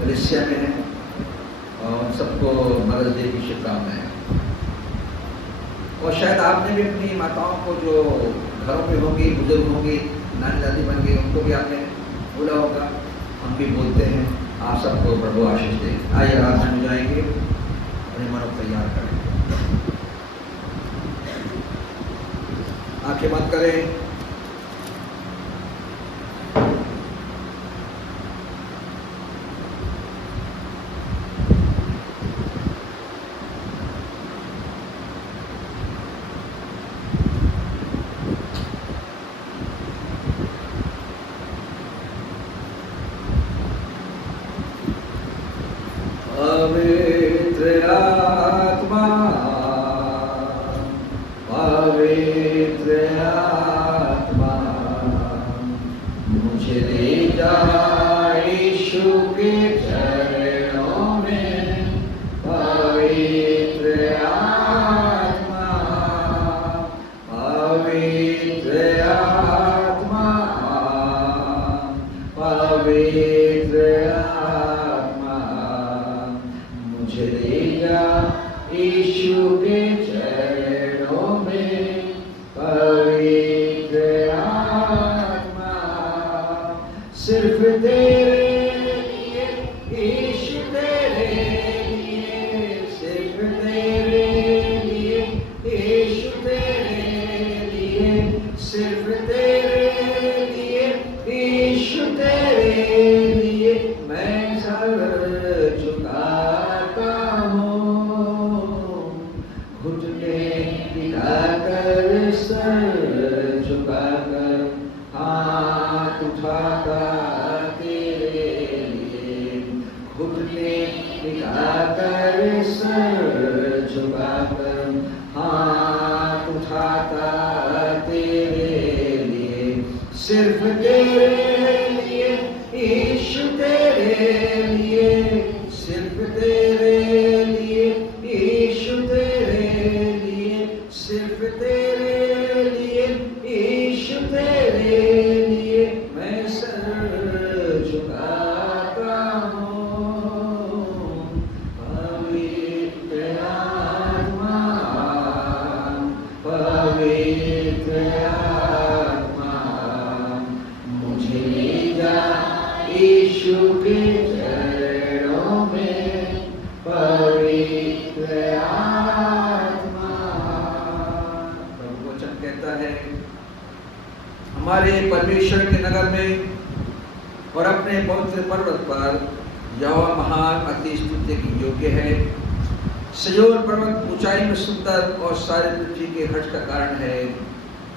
Malaysia में हैं और सबको मदर्स डे की शुभकामनाएं। और शायद आपने भी अपनी माताओं को जो घरों पे होंगी, बुजुर्ग होंगी, नानी दादी बन गई, उनको भी आपने बोला होगा। हम भी बोलते हैं, आप सबको प्रभु आशीष दे। आइए आराधना में जाएंगे, अपने मन को तैयार करें, आंखें बंद करें। पवित्र आत्मा, पवित्र आत्मा, मुझे ले जा यीशु के चरणों में। पवित्र आत्मा, पवित्र आत्मा, पवित्र यीशु के चरणों में। पवित्र आत्मा, सिर्फ तेरे लिए यीशु, तेरे लिए, सिर्फ तेरे लिए यीशु, तेरे लिए, सिर्फ तेरे लिए यीशु, तेरे लिए मैं सर झुकाता हूँ, घुटने दिखाकर सर झुकाकर हाथ उठाता तेरे लिए, घुटने दिखाकर सर झुकाकर हाथ उठाता तेरे लिए, सिर्फ तेरे लिए यीशु, तेरे लिए, सिर्फ तेरे लिए यीशु, तेरे लिए, सिर्फ तेरे लिए यीशु, तेरे लिए मैं सर झुकाता हूँ। पवित्र आत्मा, पवित्र आत्मा, मुझे ले जा यीशु के चरणों में। पवित्र आत्मा, प्रभु वचन कहता है, हमारे परमेश्वर के नगर में और अपने पवित्र पर्वत पर यहोवा महान अति स्तुति की योग्य है। सिय्योन पर्वत ऊंचाई में सुंदर और सारे पृथ्वी के हर्ष का कारण है।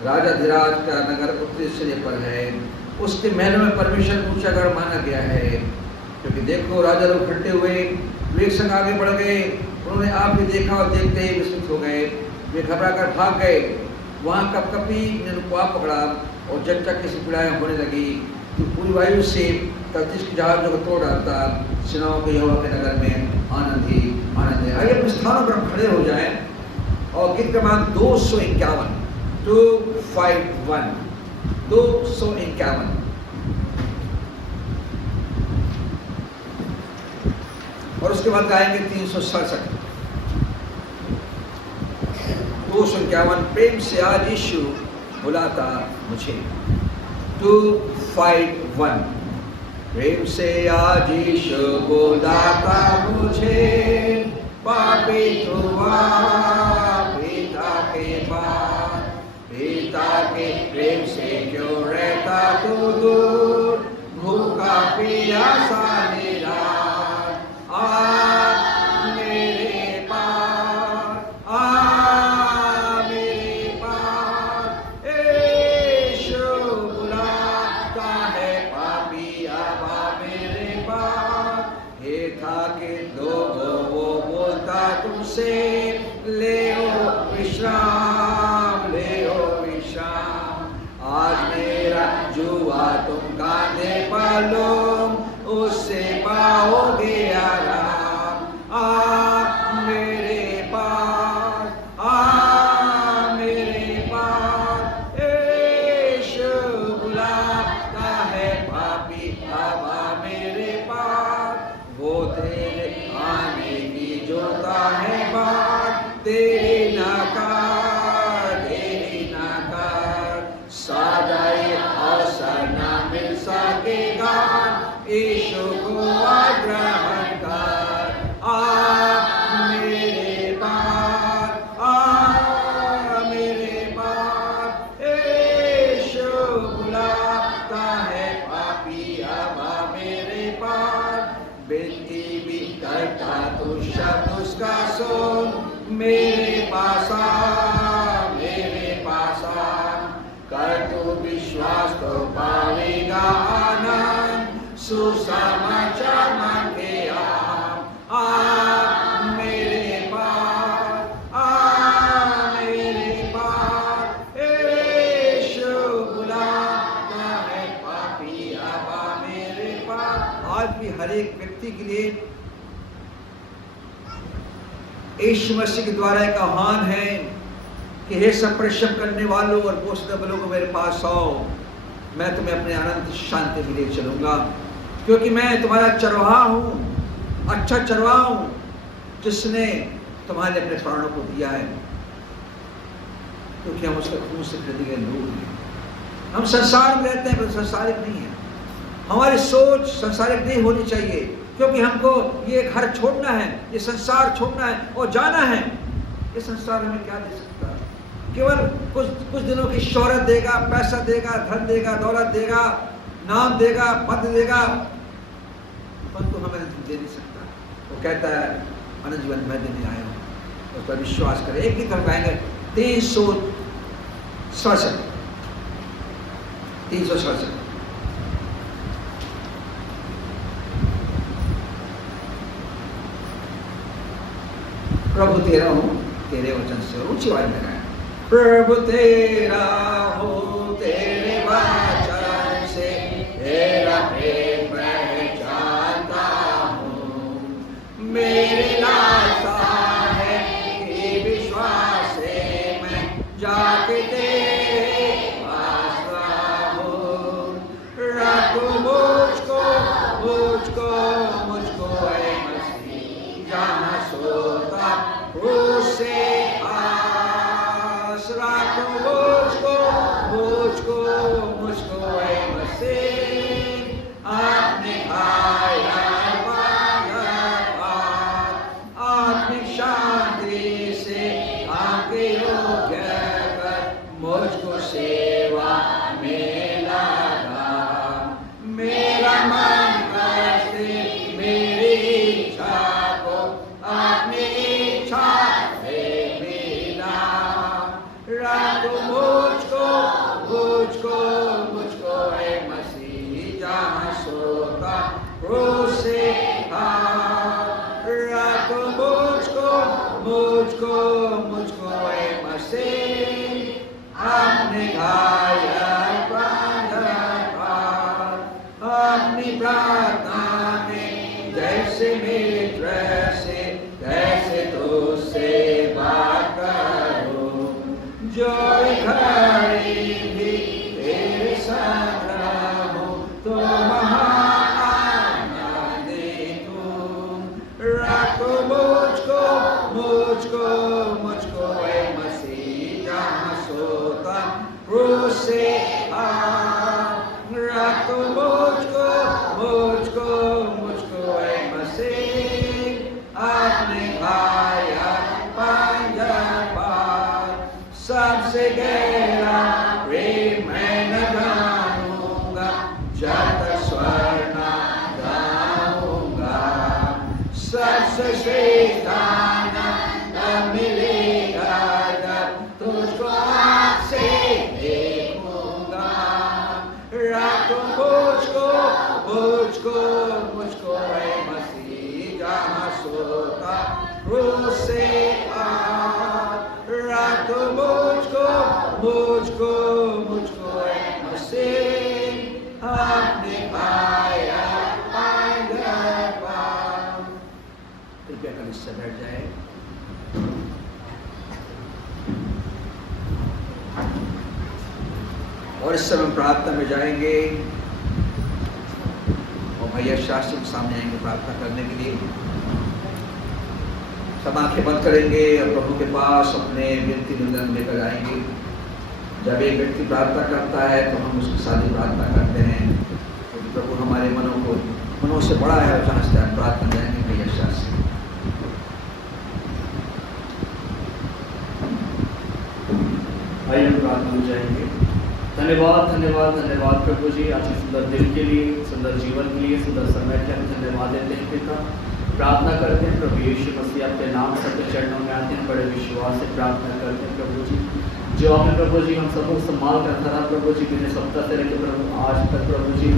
राजाधिराज का नगर उत्तरी सिरे पर है, उसके महलों में परमेश्वर ऊंचा गढ़ माना गया है। क्योंकि देखो, राजा लोग इकट्ठे हुए, वे एक संग आगे बढ़ गए, उन्होंने आप भी देखा और देखते ही विस्मित हो गए, वे घबरा कर भाग गए। वहाँ कपकपी ने रुपा पकड़ा और जब तक किसी पीड़ाएं होने लगी तो पूरी वायु से तर्तीस की जहाज़ों को तोड़ डालता। सेनाओं के यहोवा के नगर में आनंद ही आनंद है। आइए अपने स्थानों पर खड़े हो जाएं और गीत क्रमांक 251 251 251 और उसके बाद गाएंगे 367 251 प्रेम से आज यीशु बुलाता मुझे। 251 प्रेम से आज यीशु बुलाता मुझे, पापी हुआ पिता के पास, पिता के प्रेम से क्यों रहता तू दूर, भूखा प्यासा निराश, आ मेरे पास, आ मेरे पास। यीशु बुलाता है पापी, अब आ मेरे पास। हे थाके लोगों वो बोलता तुमसे, ले ओ विश्राम, ले ओ विश्राम। आज मेरा जुआ तुम कांधे पर लो, उससे पाओगे आराम। आ मेरे पास, आ मेरे पास। यीशु बुलाता है पापी, अब आ मेरे पास। है बात तेरी नकार सादा ये अवसर न मिल सकेगा यीशु को ग्रहण कर आ मेरे पास यीशु बुलाता है पापी अब मेरे पास बेटी भी करता तू शब्द उसका सुन मेरे पास आ कर तू विश्वास तो पावेगा आनंद सुसमाचार मान के आ मेरे पास यीशु बुलाता है पापी अब मेरे पास। आज भी हर एक व्यक्ति के लिए यीशु मसीह के द्वारा एक आह्वान है कि हे सब परिश्रम करने वालों और बोझ वालों को मेरे पास आओ, मैं तुम्हें अपने अनंत शांति में ले चलूंगा, क्योंकि मैं तुम्हारा चरवाहा हूँ, अच्छा चरवाहा हूँ जिसने तुम्हारे अपने प्राणों को दिया है, क्योंकि हम उसके खून से खरीदे गए लोग हैं। हम संसार में रहते हैं पर संसारिक नहीं है। हमारी सोच संसारिक नहीं होनी चाहिए, क्योंकि हमको ये घर छोड़ना है, ये संसार छोड़ना है और जाना है। ये संसार हमें क्या दे सकता है? केवल कुछ दिनों की शोहरत देगा, पैसा देगा, धन देगा, दौलत देगा, नाम देगा, पद देगा, परंतु हमें दे नहीं सकता। वो कहता है अनंत जीवन मैं देने आया हूँ, उस पर विश्वास करें। एक ही तरफ आएंगे 367 प्रभु तेरा हूँ तेरे वचन से, ऊंची आवाज में गाएं। प्रभु तेरा हो तेरे वचन से तेरा प्रेम पहचानता हूँ, मेरे लाता है कि विश्वास से मैं जाके तेरे पास रहूं। रखो मुझको ऐ मसीह जहाँ सोता उससे मुझको ऐ मसीह आपने आत्मिक शांति से आके योग्य कर मुझको सेवा में लगा। मेरा मन करते मेरी इच्छा को अपनी इच्छा से मिला। रखो मुझको ऐ मसीह जहाँ सोता क्रूस से रखो मुझको ऐ मसीह अपने घायल अपनी प्रार्थना में जैसे मित्र से तैसे तो सेवा करो। जो घड़ी भी तेरे संग रहूं तो महाआनंदित हूँ। रखो मुझको ऐ मसीह जहाँ सोता क्रूस से रखो मुझको ऐ मसीह अपने घायल पंजर पर। सबसे गहरा प्रेम मैं न जानूंगा जब तक स्वर न गाऊंगा। सबसे श्रेष्ठ आनंद मिलेगा जब तुझको आँख से देखूंगा। रखो मुझको ऐ मसीह जहाँ सोता क्रूस से रखो मुझको ऐ मसीह अपने पाया कृपया कर इससे बैठ जाए। और इस समय प्रार्थना में जाएंगे और भैया शास्त्री के सामने आएंगे प्रार्थना करने के लिए। सब आंखें बंद करेंगे और प्रभु के पास अपने विनती निवेदन लेकर आएंगे। जब एक व्यक्ति प्रार्थना करता है तो हम उसके साथ ही प्रार्थना करते हैं, तो प्रभु हमारे मनों से बड़ा है और समझता है। प्रार्थना जाएंगे कई अच्छा से। आइए हम प्रार्थना में जाएंगे। धन्यवाद धन्यवाद धन्यवाद प्रभु जी, आज के सुंदर दिन के लिए, सुंदर जीवन के लिए, सुंदर समय के हम धन्यवाद देते हैं पिता। प्रार्थना करते हैं प्रभु यीशु मसीह आपके नाम सबके चरणों में आते हैं, बड़े विश्वास से प्रार्थना करते हैं प्रभु जी। जो आपने प्रभु जी हम सबको संभाल कर रखा प्रभु जी, बिना सप्ताह से लेकर प्रभु आज तक प्रभु जी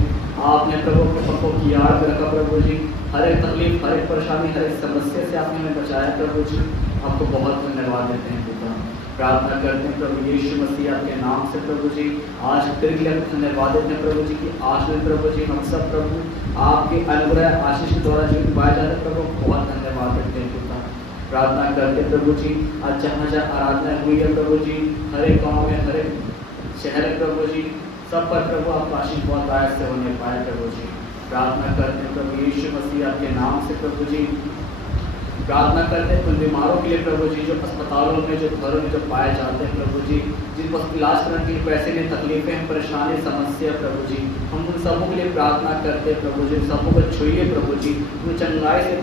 आपने प्रभु सबको की याद रखा प्रभु जी। हर एक तकलीफ, हर एक परेशानी, हर एक समस्या से आपने हमें बचाया प्रभु जी। आपको बहुत धन्यवाद देते हैं पिता। प्रार्थना करते हैं प्रभु यीशु मसीह आपके नाम से प्रभु जी। आज फिर भी आपको धन्यवाद देते हैं प्रभु जी कि आज में प्रभु जी हम सब प्रभु आपके अनुग्रह आशीष के द्वारा जीवित पाए जाते प्रभु, बहुत धन्यवाद देते हैं पिता। प्रार्थना करते हैं प्रभु जी, आज जहाँ जहाँ आराधना हुई है प्रभु जी, हर एक गाँव में, हर एक शहर में प्रभु जी, सब पर प्रभु आपका आशीष बहुत आयत से होने पाए प्रभु जी। प्रार्थना करते हैं प्रभु यीशु मसीह आपके नाम से प्रभु जी। प्रार्थना करते हैं उन बीमारों के लिए प्रभु जी, जो अस्पतालों में, जो घरों में जो पाए जाते हैं प्रभु जी, जिनको इलाज करने के लिए पैसे में तकलीफें, परेशानी, समस्या प्रभु जी, हम उन सबों के लिए प्रार्थना करते हैं प्रभु जी। सबों को छुइए प्रभु जी, उन्हें चंगाई से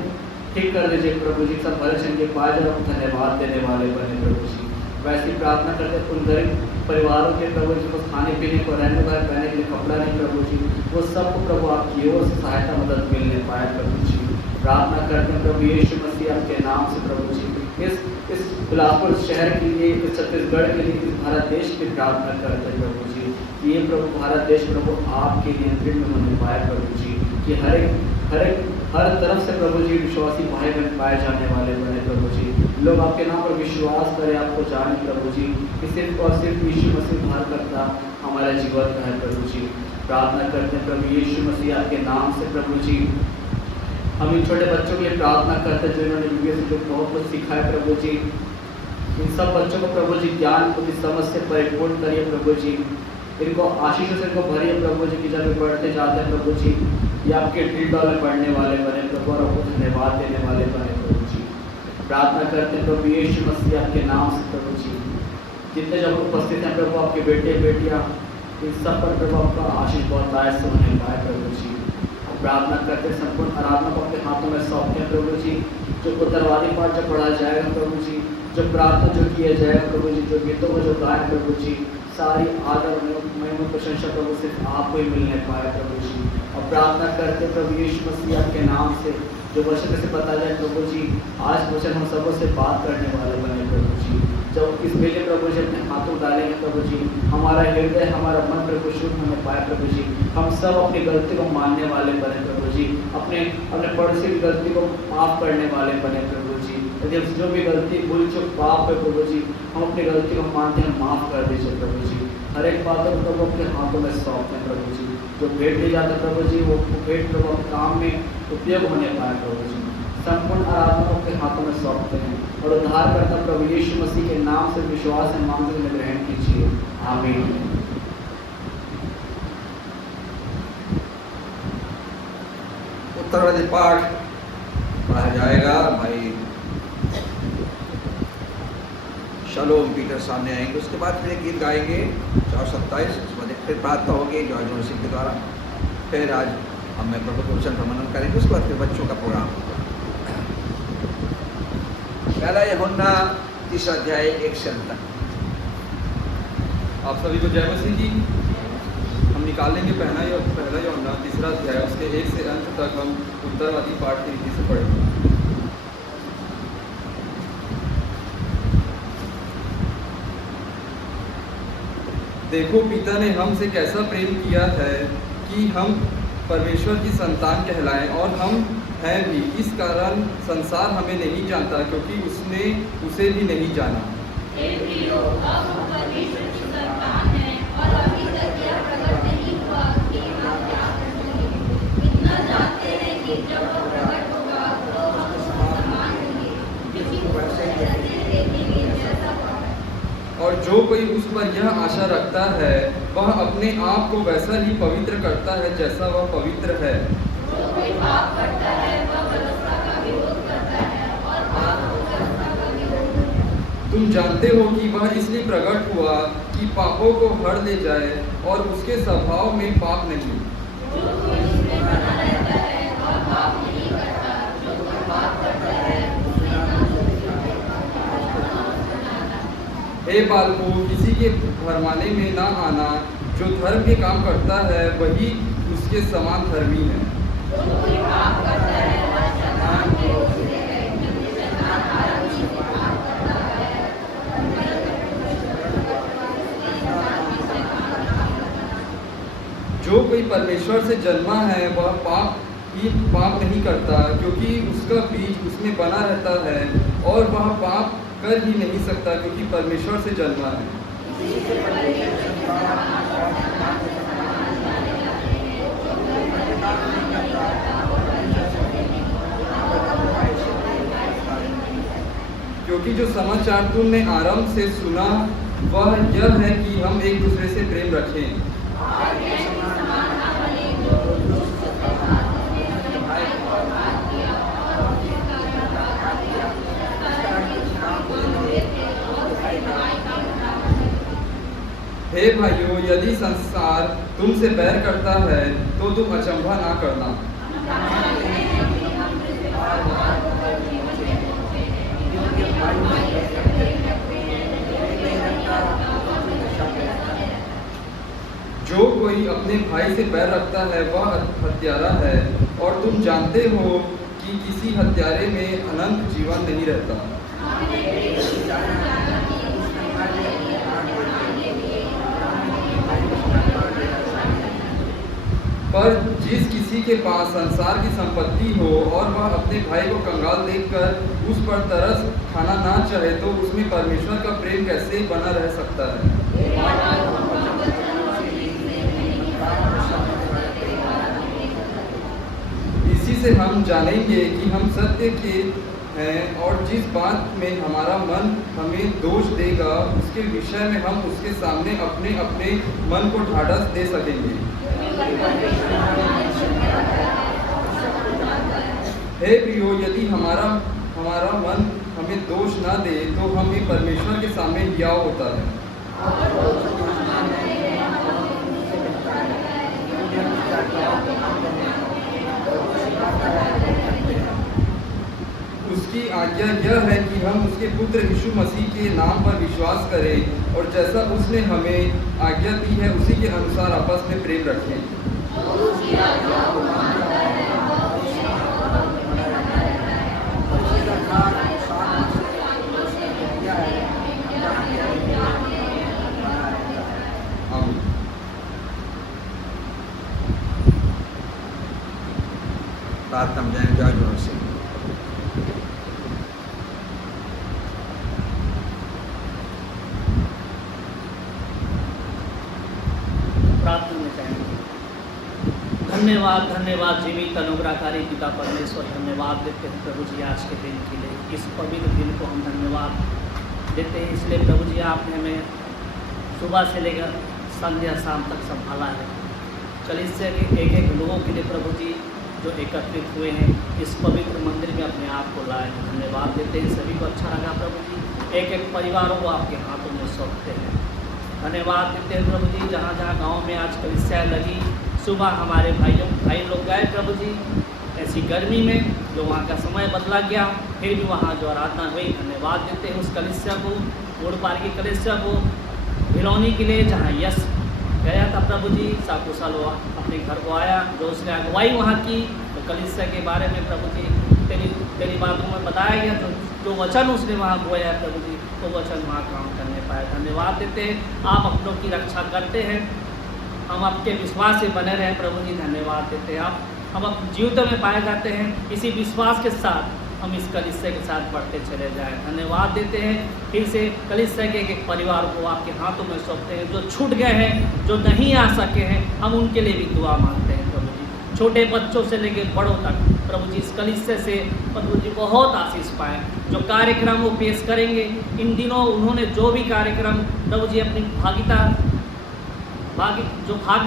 ठीक कर दीजिए प्रभु जी। सब भले चंगे पाए जाए, आपको धन्यवाद देने वाले बने प्रभु जी। वैसी प्रार्थना करते हैं उन गरीब परिवारों के प्रभु जी, को खाने पीने को, रहने का, पहनने के लिए कपड़ा नहीं प्रभु जी, वो सबको प्रभु आपकी ओर से सहायता मदद मिलने पाए प्रभु जी। प्रार्थना करते हैं प्रभु यीशु मसीह आपके नाम से प्रभु जी। इस बिलासपुर शहर के लिए, इस छत्तीसगढ़ के लिए, इस भारत देश की प्रार्थना करते हैं प्रभु जी। ये प्रभु भारत देश प्रभु आपके नियंत्रण में होने पाए प्रभु जी, कि हर तरफ से प्रभु जी विश्वासी भाई बहन पाए जाने वाले बने प्रभु जी। लोग आपके नाम पर विश्वास करें, आपको जाने प्रभु जी, कि सिर्फ और सिर्फ यीशु मसीह उद्धार करता हमारे जीवन का है प्रभु जी। प्रार्थना करते हैं प्रभु यीशु मसीह आपके नाम से प्रभु जी। हम इन छोटे बच्चों के लिए प्रार्थना करते हैं, जो इन्होंने वीडियो से जो बहुत कुछ सीखा है प्रभु जी। इन सब बच्चों को प्रभु जी ज्ञान को समझ से परिपूर्ण करिए प्रभु जी। इनको आशीषों से इनको भरिए प्रभु जी, कि जब वे बढ़ते जाते हैं प्रभु जी, ये आपके टीडा में पढ़ने वाले बने प्रभु, और आपको धन्यवाद देने वाले बने प्रभु जी। प्रार्थना करते हैं प्रभु यीशु मसीह आपके नाम से प्रभु जी। जितने जब उपस्थित हैं प्रभु आपके बेटे बेटियाँ, इन सब पर प्रभु आपका आशीष बहुत आयत से होने पाए प्रभु जी। प्रार्थना करते संपूर्ण आराधना को अपने हाथों में सौंपते हैं प्रभु जी। जो उत्तरवादी पाठ जो पढ़ा जाएगा प्रभु जी, जो प्रार्थना जो किया जाएगा प्रभु जी, जो गीतों को जो गाए प्रभु जी, सारी आदर महिमा प्रशंसा प्रभु सिर्फ आपको ही मिलने पाए प्रभु जी। और प्रार्थना करते प्रभु यीशु मसीह आपके नाम से, जो वचन से बता जाए प्रभु जी, आज वचन हम सबों से बात करने वाले बने प्रभु जी। जब इस मेले प्रभु जी अपने हाथों डालेंगे प्रभु जी, हमारा हृदय, हमारा मन प्रभु शुद्ध होने पाए प्रभु जी। हम सब अपनी गलती को मानने वाले बने प्रभु जी, अपने पड़ोसी की गलती को माफ़ करने वाले बने प्रभु जी। यदि हम जो भी गलती, भूल चूक, पाप है प्रभु जी, हम अपनी गलती को मानते हैं, माफ़ कर दीजिए प्रभु जी। हर एक बात को प्रभु अपने हाथों में सौंपते हैं प्रभु जी। जो भेंट दी जाता है प्रभु जी, वो भेंट प्रभु अपने काम में उपयोग होने पाए प्रभु जी। संपूर्ण आराधना को अपने हाथों में सौंपते हैं, और उद्धार करता प्रभु यीशु मसीह के नाम से विश्वास से मांगते हुए ग्रहण कीजिए, आमीन। उत्तरवादी पाठ पढ़ा जाएगा। भाई शलोम पीटर सामने आएंगे, उसके बाद फिर एक गीत गाएंगे 427, उसके बाद फिर प्रार्थना होगी जॉर्ज जोन सिंह के द्वारा। फिर आज हम प्रभु के वचन पर मनन करेंगे, उसके बाद फिर बच्चों का प्रोग्राम होगा। पहला यूहन्ना 3 अध्याय 1 से 8 तक। आप सभी को जय मसीह जी। हम निकालेंगे पहला यूहन्ना 3 अध्याय, उसके 1 से अंत तक हम उत्तरवादी पाठ की रीति से पढ़ेंगे। देखो पिता ने हमसे कैसा प्रेम किया है कि हम परमेश्वर की संतान कहलाएं, और हम हैं भी। इस कारण संसार हमें नहीं जानता, क्योंकि उसने उसे भी नहीं जाना। और जो कोई उस पर यह आशा रखता है, वह अपने आप को वैसा ही पवित्र करता है जैसा वह पवित्र है। जो कोई पाप करता है, वह व्यवस्था का विरोध करता है, और पाप होकर तुम जानते हो कि वह इसलिए प्रकट हुआ कि पापों को हर ले जाए और उसके स्वभाव में पाप नहीं। हे बालकों, किसी के भरमाने में ना आना। जो धर्म के काम करता है वही उसके समान धर्मी है। जो कोई परमेश्वर से जन्मा है वह पाप नहीं करता, क्योंकि उसका बीज उसमें बना रहता है, और वह पाप कर ही नहीं सकता क्योंकि परमेश्वर से जन्मा है। क्योंकि जो समाचार तुमने आरंभ से सुना वह यह है कि हम एक दूसरे से प्रेम रखें। हे भाइयों, यदि संसार तुमसे बैर करता है तो तुम अचंभा ना करना। जो कोई अपने भाई से बैर रखता है वह हत्यारा है, और तुम जानते हो कि किसी हत्यारे में अनंत जीवन नहीं रहता। पर जिस किसी के पास संसार की संपत्ति हो और वह अपने भाई को कंगाल देखकर उस पर तरस खाना ना चाहे, तो उसमें परमेश्वर का प्रेम कैसे बना रह सकता है? इसी से हम जानेंगे कि हम सत्य के हैं, और जिस बात में हमारा मन हमें दोष देगा उसके विषय में हम उसके सामने अपने अपने मन को ढाढ़स दे सकेंगे। हे प्रियो, यदि हमारा मन हमें दोष ना दे तो हमें परमेश्वर के सामने हियाव होता है। उसकी आज्ञा यह है कि हम उसके पुत्र यीशु मसीह के नाम पर विश्वास करें, और जैसा उसने हमें आज्ञा दी है उसी के अनुसार आपस में प्रेम रखें। प्रार्थना में जाएं जय जोर से। प्रार्थना में जाएंगे। धन्यवाद धन्यवाद जीवित अनुग्रहकारी पिता परमेश्वर, धन्यवाद देते हैं प्रभु जी आज के दिन के लिए। इस पवित्र दिन को हम धन्यवाद देते हैं, इसलिए प्रभु जी आपने हमें सुबह से लेकर संध्या शाम तक संभाला है। कलीसिया के एक एक लोगों के लिए प्रभु जी जो एकत्रित हुए हैं इस पवित्र मंदिर में अपने आप को लाए, धन्यवाद देते हैं। सभी को अच्छा लगा प्रभु जी, एक एक परिवारों को आपके हाथों में सौंपते हैं। धन्यवाद देते हैं प्रभु जी, जहाँ जहाँ गांव में आज कलीसिया लगी, सुबह हमारे भाई लोग गए प्रभु जी, ऐसी गर्मी में जो वहाँ का समय बदला गया, फिर भी वहाँ जो आराधना हुई, धन्यवाद देते हैं उस कलीसिया को, ओड पार की कलीसिया को भिलौनी के लिए, जहाँ यश गया था प्रभु जी, साकुशल अपने घर को आया, जो उसने अगुवाई वहाँ की, तो कलीसिया के बारे में प्रभु जी तेरी बातों में बताया गया, जो वचन उसने वहाँ बोया है प्रभु जी, तो वचन वहाँ काम करने पाए। धन्यवाद देते हैं, आप अपनों की रक्षा करते हैं, हम आपके विश्वास से बने रहें प्रभु जी। धन्यवाद देते हैं, आप हम अपने जीवित में पाए जाते हैं, इसी विश्वास के साथ हम इस कलीसिया के साथ बढ़ते चले जाएं। धन्यवाद देते हैं, फिर से कलीसिया के एक परिवार को आपके हाथों में सौंपते हैं, जो छूट गए हैं, जो नहीं आ सके हैं, हम उनके लिए भी दुआ मांगते हैं प्रभु जी। छोटे बच्चों से लेकर बड़ों तक प्रभु जी इस कलीसिया से प्रभु जी बहुत आशीष पाए। जो कार्यक्रम वो पेश करेंगे इन दिनों, उन्होंने जो भी कार्यक्रम प्रभु जी अपनी भाग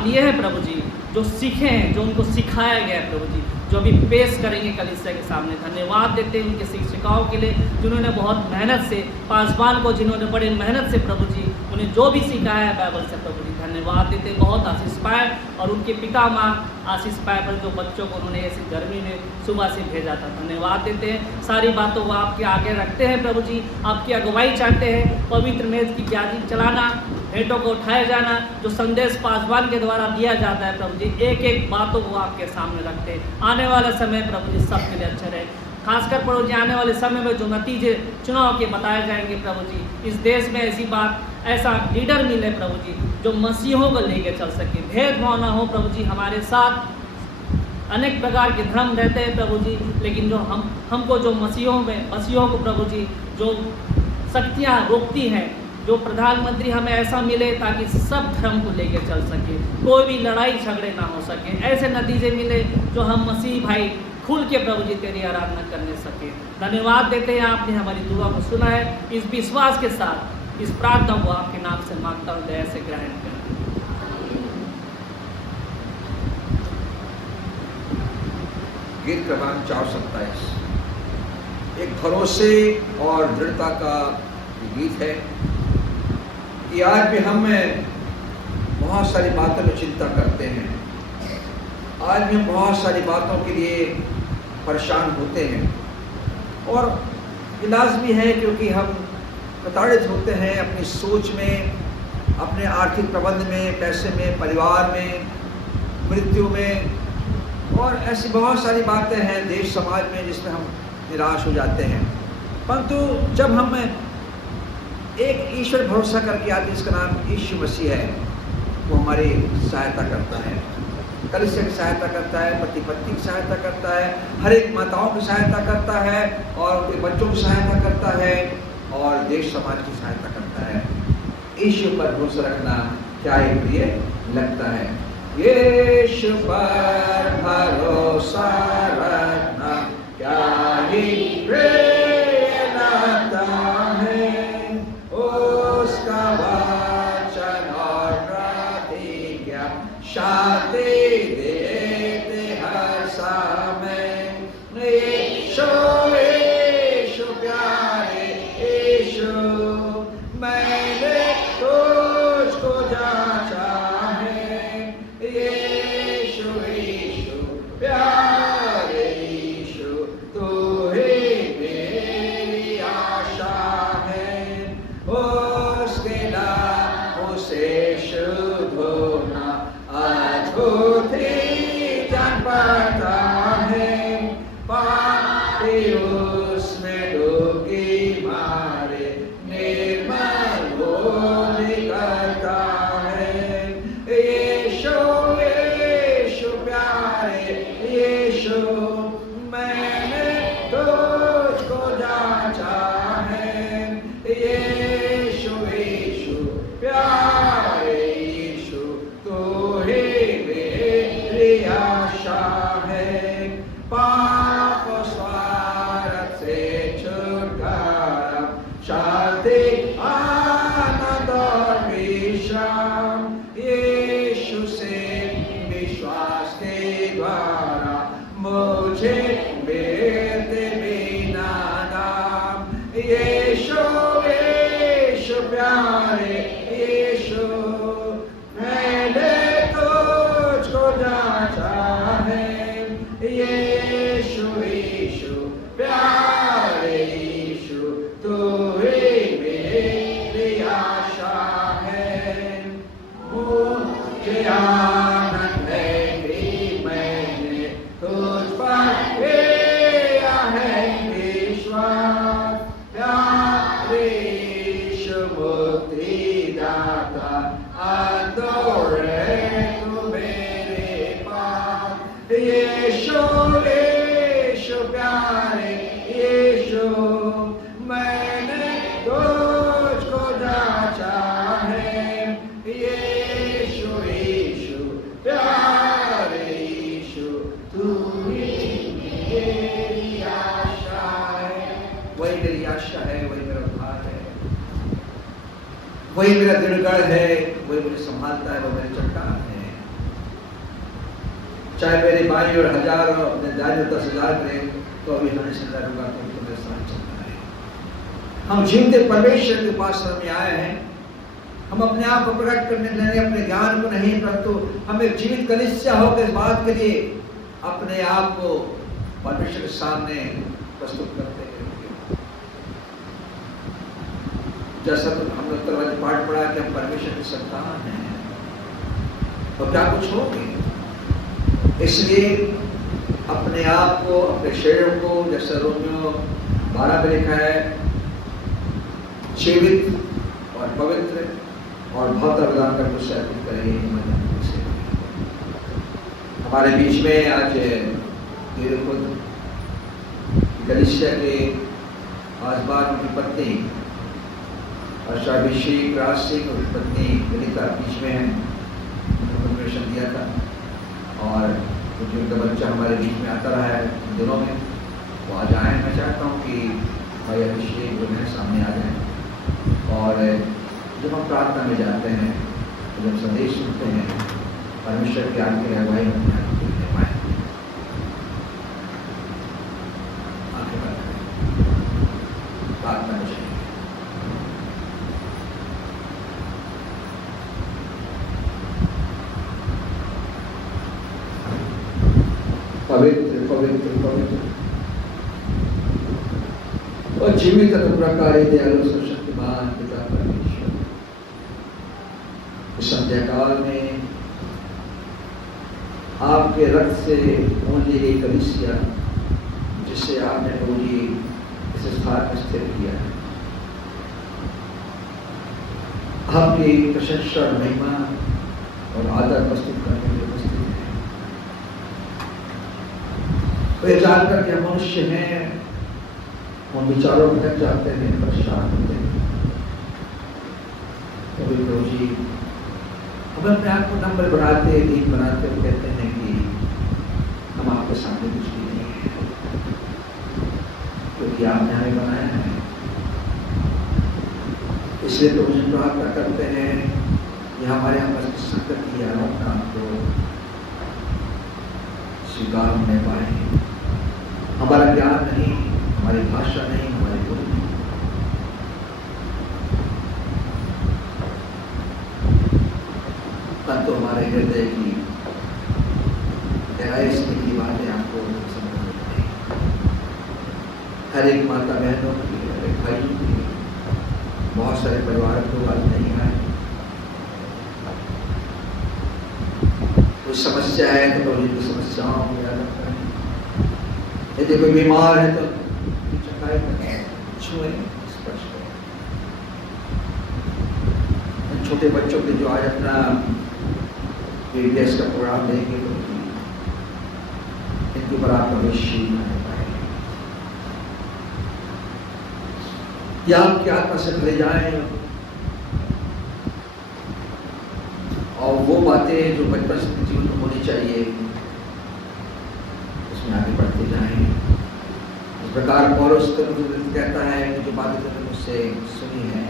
लिए हैं प्रभु जी, जो सीखे हैं, जो उनको सिखाया गया है प्रभु जी, जो भी पेश करेंगे कलीसिया के सामने। धन्यवाद देते हैं उनके शिक्षिकाओं के लिए जिन्होंने बहुत मेहनत से, पासवान को जिन्होंने बड़े मेहनत से प्रभु जी उन्हें जो भी सिखाया है बाइबल से प्रभु जी धन्यवाद देते हैं, बहुत आशीष पाए। और उनके पिता माँ आशीष पाए पर जो बच्चों को उन्होंने ऐसी गर्मी में सुबह से भेजा था, धन्यवाद देते हैं। सारी बातों को आपके आगे रखते हैं प्रभु जी, आपकी अगुवाई चाहते हैं। पवित्र मेज की ब्याजी चलाना, भेंटों को उठाया जाना, जो संदेश पासवान के द्वारा दिया जाता है प्रभु जी, एक एक बातों को आपके सामने रखते हैं। आने वाला समय प्रभु जी सबके लिए अच्छा रहे, खासकर प्रभु जी आने वाले समय में जो नतीजे चुनाव के बताए जाएंगे प्रभु जी, इस देश में ऐसी बात, ऐसा लीडर मिले प्रभु जी जो मसीहों को लेके चल सके, भेदभाव ना हो प्रभु जी। हमारे साथ अनेक प्रकार के धर्म रहते हैं प्रभु जी, लेकिन जो हमको जो मसीहों को प्रभु जी जो शक्तियाँ रोकती हैं, जो प्रधानमंत्री हमें ऐसा मिले ताकि सब धर्म को लेकर चल सके, कोई भी लड़ाई झगड़े ना हो सके, ऐसे नतीजे मिले जो हम मसीह भाई खुल के प्रभु जी तेरी आराधना करने सके। धन्यवाद देते हैं, आपने हमारी दुआ को सुना है। इस विश्वास के साथ इस प्रार्थना को आपके नाम से मांगता हूँ, दया से ग्रहण करें। गीत क्रमांक 427 एक भरोसे और दृढ़ता का गीत है कि आज भी हम बहुत सारी बातों में चिंता करते हैं, आज भी हम बहुत सारी बातों के लिए परेशान होते हैं और इलाज भी है क्योंकि हम प्रताड़ित होते हैं अपनी सोच में, अपने आर्थिक प्रबंध में, पैसे में, परिवार में, मृत्यु में और ऐसी बहुत सारी बातें हैं देश समाज में जिसमें हम निराश हो जाते हैं। परंतु जब हम एक ईश्वर भरोसा करके आते जिसका नाम यीशु मसीह है, वो हमारी सहायता करता है, कलीसिया की सहायता करता है, पति पत्नी की सहायता करता है, हर एक माताओं की सहायता करता है और उनके बच्चों की सहायता करता है और देश समाज की सहायता करता है। यीशु पर भरोसा रखना क्या ही प्रिय लगता है। यीशु पर भरोसा रखना क्या ही प्रिय लगता है, उसका वचन और प्रतिज्ञा शांति देते हर समय। यीशु यीशु प्यारे यीशु, मैंने तुझको जांचा है। यीशु यीशु प्यारे यीशु, तू ही मेरी आशा है। उसके नाम से शुद्ध होना अद्भुत ही जान पड़ता है। पापी उसमें डुबकी मारे निर्मल वो निकलता है। यीशु यीशु प्यारे यीशु, मैंने तुझको जांचा है। यीशु यीशु प्यारे यीशु, तू ही मेरी आशा है। पाप स्वार्थ से छुटकारा, शांति आनंद और विश्राम, यीशु से विश्वास के द्वारा मुझे मिलते बिना नाम। यीशु यीशु प्यारे यीशु, मैंने तुझको जांचा है। यीशु यीशु प्यारे यीशु, तू ही मेरी आशा है। मुझे आनंद है कि मैंने तुझ पर किया है विश्वास। प्यारे यीशु मुक्तिदाता, अदोरे तू मेरे पास। यीशु यीशु प्यारे यीशु, मैंने तुझको जांचा है। यीशु यीशु प्यारे यीशु, तू ही मेरी आशा है। वही मेरी आशा है, वही मेरा उद्धार है, वही मेरा दृढ़गढ़ है, वही मुझे संभालता है, वही मेरी चट्टान है। चाहे मेरे बाई और 1000 और अपने दाई 10,000 करें तो अभी हमें से डर होगा क्योंकि मेरे साथ चलता है। हम जीवते परमेश्वर के पास में आए हैं। हम अपने आप को प्रकट करने नहीं, अपने ज्ञान को नहीं, परंतु हम एक जीवित कलीसिया होकर इस बात के लिए अपने आप को परमेश्वर के सामने प्रस्तुत करते हैं। जैसा तो हम लोग तरवाजे पाठ पढ़ा कि हम परमेश्वर की संतान हैं, तो क्या कुछ होगी। इसलिए अपने आप को, अपने शरीर को, जैसा रोमियो 12 में लिखा है, जीवित और पवित्र और बहुत अवदान कर कुछ अर्पित करें। हमारे बीच में आज खुद कलीसिया के आसपास उनकी पत्नी अभिषेक राज सिंह और पत्नी ललिता बीच में इन्फॉर्मेशन दिया था, और क्योंकि उनका बच्चा हमारे बीच में आता रहा है इन दिनों में, वो आज आए। मैं चाहता हूँ कि भाई अभिषेक जो है सामने आ जाए, और जब हम प्रार्थना में जाते हैं, जब संदेश सुनते हैं, परमेश्वर की आज्ञा है भाई प्रार्थना में जाए। पवित्र पवित्र पवित्र और जीवित अनुग्रहकारी दयालु सर्वशक्तिमान पिता परमेश्वर, इस संध्या काल में आपके रक्त से होने ली गई कलीसिया, जिससे आपने प्रभु जी इस स्थान में स्थिर किया है, आपकी प्रशंसा और महिमा और आदर प्रस्तुत करने के लिए उपस्थित है। तो ये जानकर के मनुष्य हैं, उन विचारों में भटक जाते हैं, परेशान होते हैं, तो प्रभु जी हम अपने आप को नम्र बनाते, दीन बनाते और कहते हैं कि हम आपके सामने कुछ भी नहीं है, क्योंकि आपने हमें बनाया है। इसलिए तो मुझे प्रार्थना करते हैं कि हमारे यहाँ की संगति या अपना आपको स्वीकार होने पाए। हमारा ज्ञान नहीं, हमारी भाषा नहीं, हमारी बोली नहीं, परंतु हमारे हृदय की गहराई से की बातें आपको समझ में आएगी। हर एक माता बहनों की, हर एक भाइयों की, बहुत सारे परिवार को आज नहीं आए। कोई समस्या है तो उनकी समस्याओं को याद रखता है। यदि कोई बीमार है तो चकाई करें, छुए, स्पर्श करें। छोटे बच्चों के जो आज अपना PBS का प्रोग्राम देंगे तो इनके ऊपर आपका विश्व बनाने पाएंगे, या आपकी आत्मा से भरे जाए और वो बातें जो बचपन से जीवन में होनी चाहिए उसमें आगे बढ़ते जाएं। इस प्रकार पौलुस कहता है कि जो बातें तुमने मुझसे सुनी है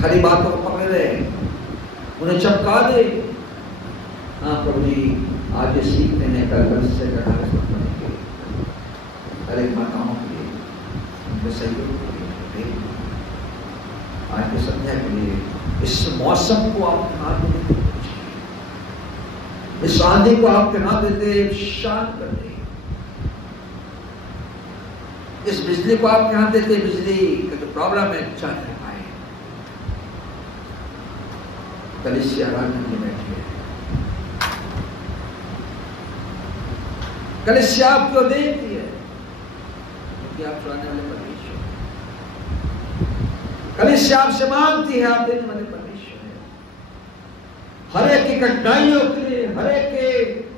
खाली बातों को पकड़े रहे, उन्हें चमका दे। हाँ प्रभु जी, आज ये सीखते हैं कल से हर एक माताओं के लिए, उनके सहयोग के लिए, आज की संध्या के लिए इस मौसम को आपके हाथ में देते, इस आंधी को आपके हाथ देते शांत कर दे, इस बिजली को आपके हाथ देते, बिजली का जो प्रॉब्लम है चाह कर पाए। कलीसिया आराधना में बैठी है, कलीसिया आपको देती है क्योंकि आप चुराने वाले परमेश्वर, कलीसिया आपसे मांगती है, आप देने वाले परमेश्वर है। हर एक की कठिनाइयों के लिए, हर एक के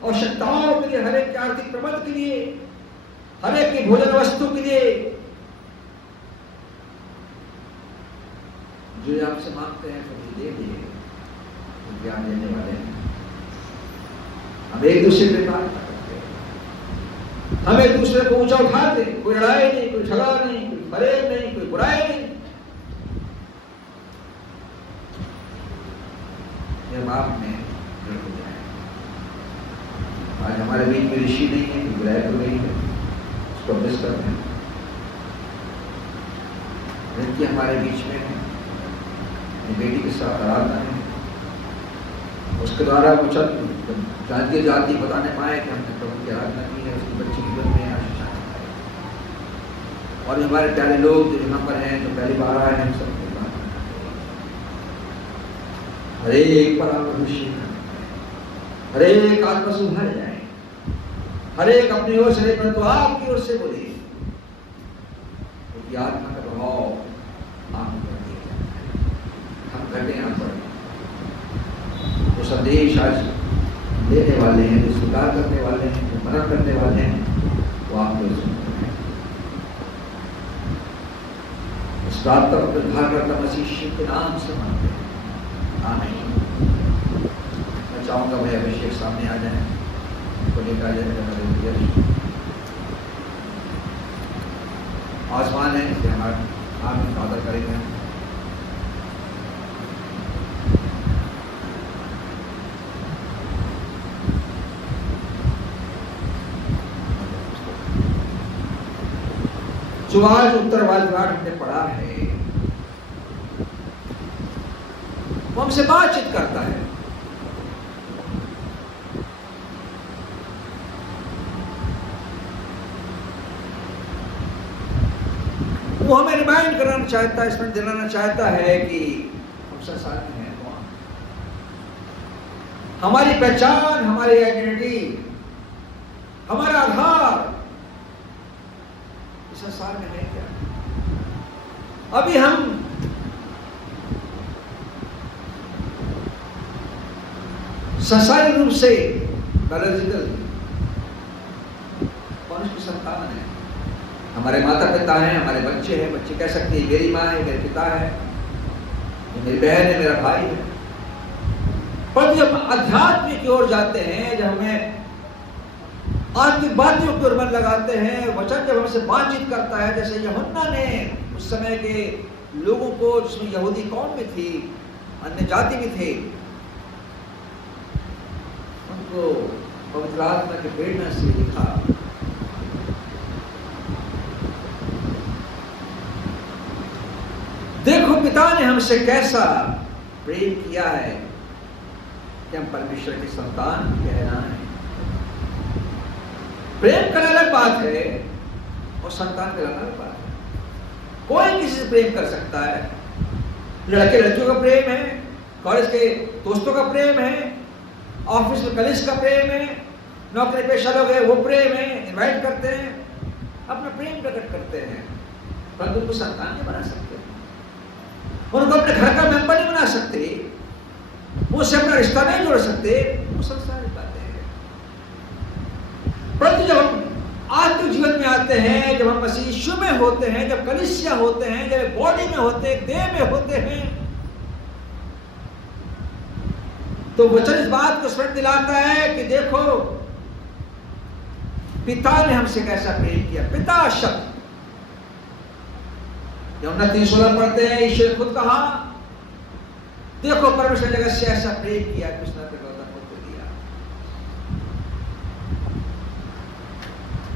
आवश्यकताओं के लिए, हर एक के आर्थिक प्रबंध के लिए, हर एक की भोजन वस्तु के लिए जो आपसे मांगते हैं तो दे दिए, क्योंकि आप देने वाले हैं। हम एक दूसरे पे प्रार्थना करते हैं, हम एक दूसरे को ऊंचा उठाते हैं। कोई लड़ाई नहीं, कोई झगड़ा नहीं, कोई फरेब नहीं, कोई बुराई नहीं। जब आप में जुड़ जाए खुशी नहीं है, विलायत हो गई है, उसको मिस कर रहे हैं। रिंकी हमारे बीच में है, अपनी बेटी के साथ आराधना है, उसके द्वारा वो जाति जाति बताने पाए कि हमने प्रभु की आराधना की है, उसकी बच्ची जीवन में आशीष आए। और हमारे प्यारे लोग जो यहाँ पर हैं, जो पहली बार आए हैं, हम सबको हर एक पर आप खुशी, हर एक आत्मा सुधर जाए, हर एक अपनी ओर से परंतु आपकी ओर से बोले, क्योंकि आत्मा का प्रभाव आप हम करते हैं। पर जो संदेश आज देने वाले हैं, जो स्वीकार करने वाले हैं, जो मना करने वाले हैं, वो आप लोग सुनते हैं। इस प्रार्थना को उद्धारकर्ता मसीह यीशु के नाम से मांगते हैं, आमीन। मैं चाहूँगा भाई अभिषेक सामने आ जाए, उनको लेकर आ जाए। आसमान है इसे हमारा आमीन आदर करेंगे। जो आज उत्तर वाली बात हमने पढ़ा है, वो हमसे बातचीत करता है। वो हमें रिमाइंड कराना चाहता है, इसमें दिलाना चाहता है कि हम संसार में हैं कौन, हमारी पहचान, हमारी आइडेंटिटी, हमारा आधार इस संसार में है क्या। अभी हम संसारिक रूप से बायोलॉजिकल मनुष्य की संतान है, हमारे माता पिता हैं, हमारे बच्चे हैं, बच्चे कह सकते हैं मेरी माँ है, मेरे पिता है, मेरी बहन है, मेरा भाई है। पर जब अध्यात्म की ओर जाते हैं, जब हमें आत्मिक बातों की ओर मन लगाते हैं, वचन जब हमसे बातचीत करता है, जैसे यूहन्ना ने उस समय के लोगों को, जिसमें यहूदी कौम में थी, अन्य जाति में थे, उनको पवित्र आत्मा के प्रेरणा से लिखा। देखो पिता ने हमसे कैसा प्रेम किया है कि हम परमेश्वर की संतान कहलाएं। प्रेम करना अलग बात है और संतान कहलाना अलग बात है। कोई किसी से प्रेम कर सकता है, लड़के लड़कियों का प्रेम है, कॉलेज के दोस्तों का प्रेम है, ऑफिस में कलीग का प्रेम है, नौकरी पेशा लोग है वो प्रेम है, इनवाइट करते हैं, अपना प्रेम प्रकट करते हैं, परंतु उनको संतान नहीं बना सकते, उनको अपने घर का मेंबर नहीं बना सकते, उससे अपना रिश्ता नहीं जोड़ सकते। वो संसारिक बातें हैं। परंतु जब हम आत्मिक जीवन में आते हैं, जब हम मसीह यीशु में होते हैं, जब कलीसिया होते हैं, जब बॉडी में होते हैं, देह में होते हैं, तो वचन इस बात को स्मरण दिलाता है कि देखो पिता ने हमसे कैसा प्रेम किया। पिता शब्द यूहन्ना 3:16 पढ़ते हैं, ईश्वर ने खुद कहा, देखो परमेश्वर ने जगत से ऐसा प्रेम किया कि उसने अपने बेटा पुत्र दिया।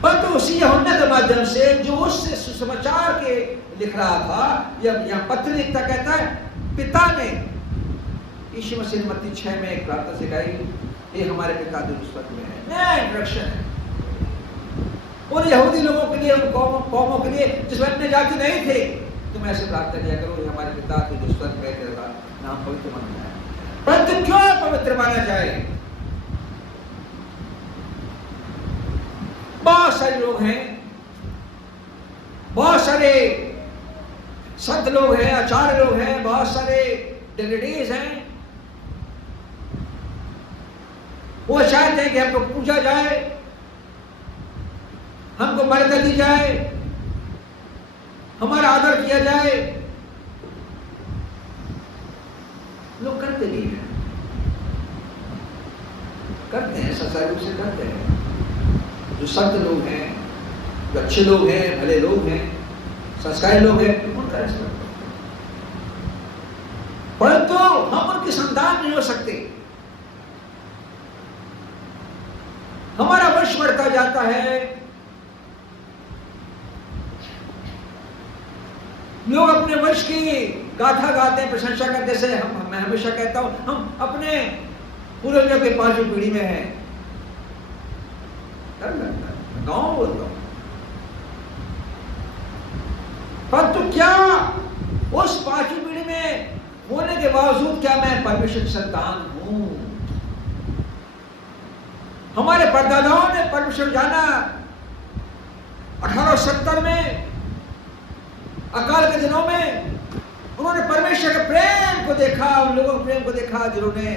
परंतु उसी यूहन्ना के माध्यम से जो उससे सुसमाचार के लिख रहा था, या पत्र लिखता, कहता है पिता ने, यीशु मसीह ने मत्ती 6 में एक प्रार्थना सिखाई, ये हमारे पिता जो स्वर्ग में है। नया इंट्रोडक्शन है उन यहूदी लोगों के लिए, उन कौमों के लिए जिसमें अन्य जाति नहीं थे। तुम ऐसे प्रार्थना किया करो, हमारे पिता जो स्वर्ग में, तेरा नाम पवित्र माना जाए। परंतु क्यों पवित्र माना जाए? बहुत सारे लोग हैं, बहुत सारे संत लोग हैं, आचार्य लोग हैं, बहुत सारे डिग्निटीज हैं, वो चाहते हैं कि हमको पूजा जाए, हमको मर्यादा दी जाए, हमारा आदर किया जाए। लोग करते नहीं हैं, करते हैं, संसार रूप से करते हैं। जो संत लोग हैं, जो अच्छे लोग हैं, भले लोग हैं, संस्कारी लोग हैं, उनका रेस्पेक्ट करते हैं। परंतु हम उनकी संतान नहीं हो सकते। हमारा वंश बढ़ता जाता है। लोग अपने वंश की गाथा गाते हैं, प्रशंसा करते से मैं हमेशा कहता हूं हम अपने पूर्वजों के 5वीं पीढ़ी में हैं। गांव बोलता हूं, परंतु क्या उस 5वीं पीढ़ी में होने के बावजूद क्या मैं परमेश्वर की संतान हूं? हमारे परदादाओं ने परमेश्वर जाना 1870 में अकाल के दिनों में उन्होंने परमेश्वर के प्रेम को देखा, उन लोगों के प्रेम को देखा जिन्होंने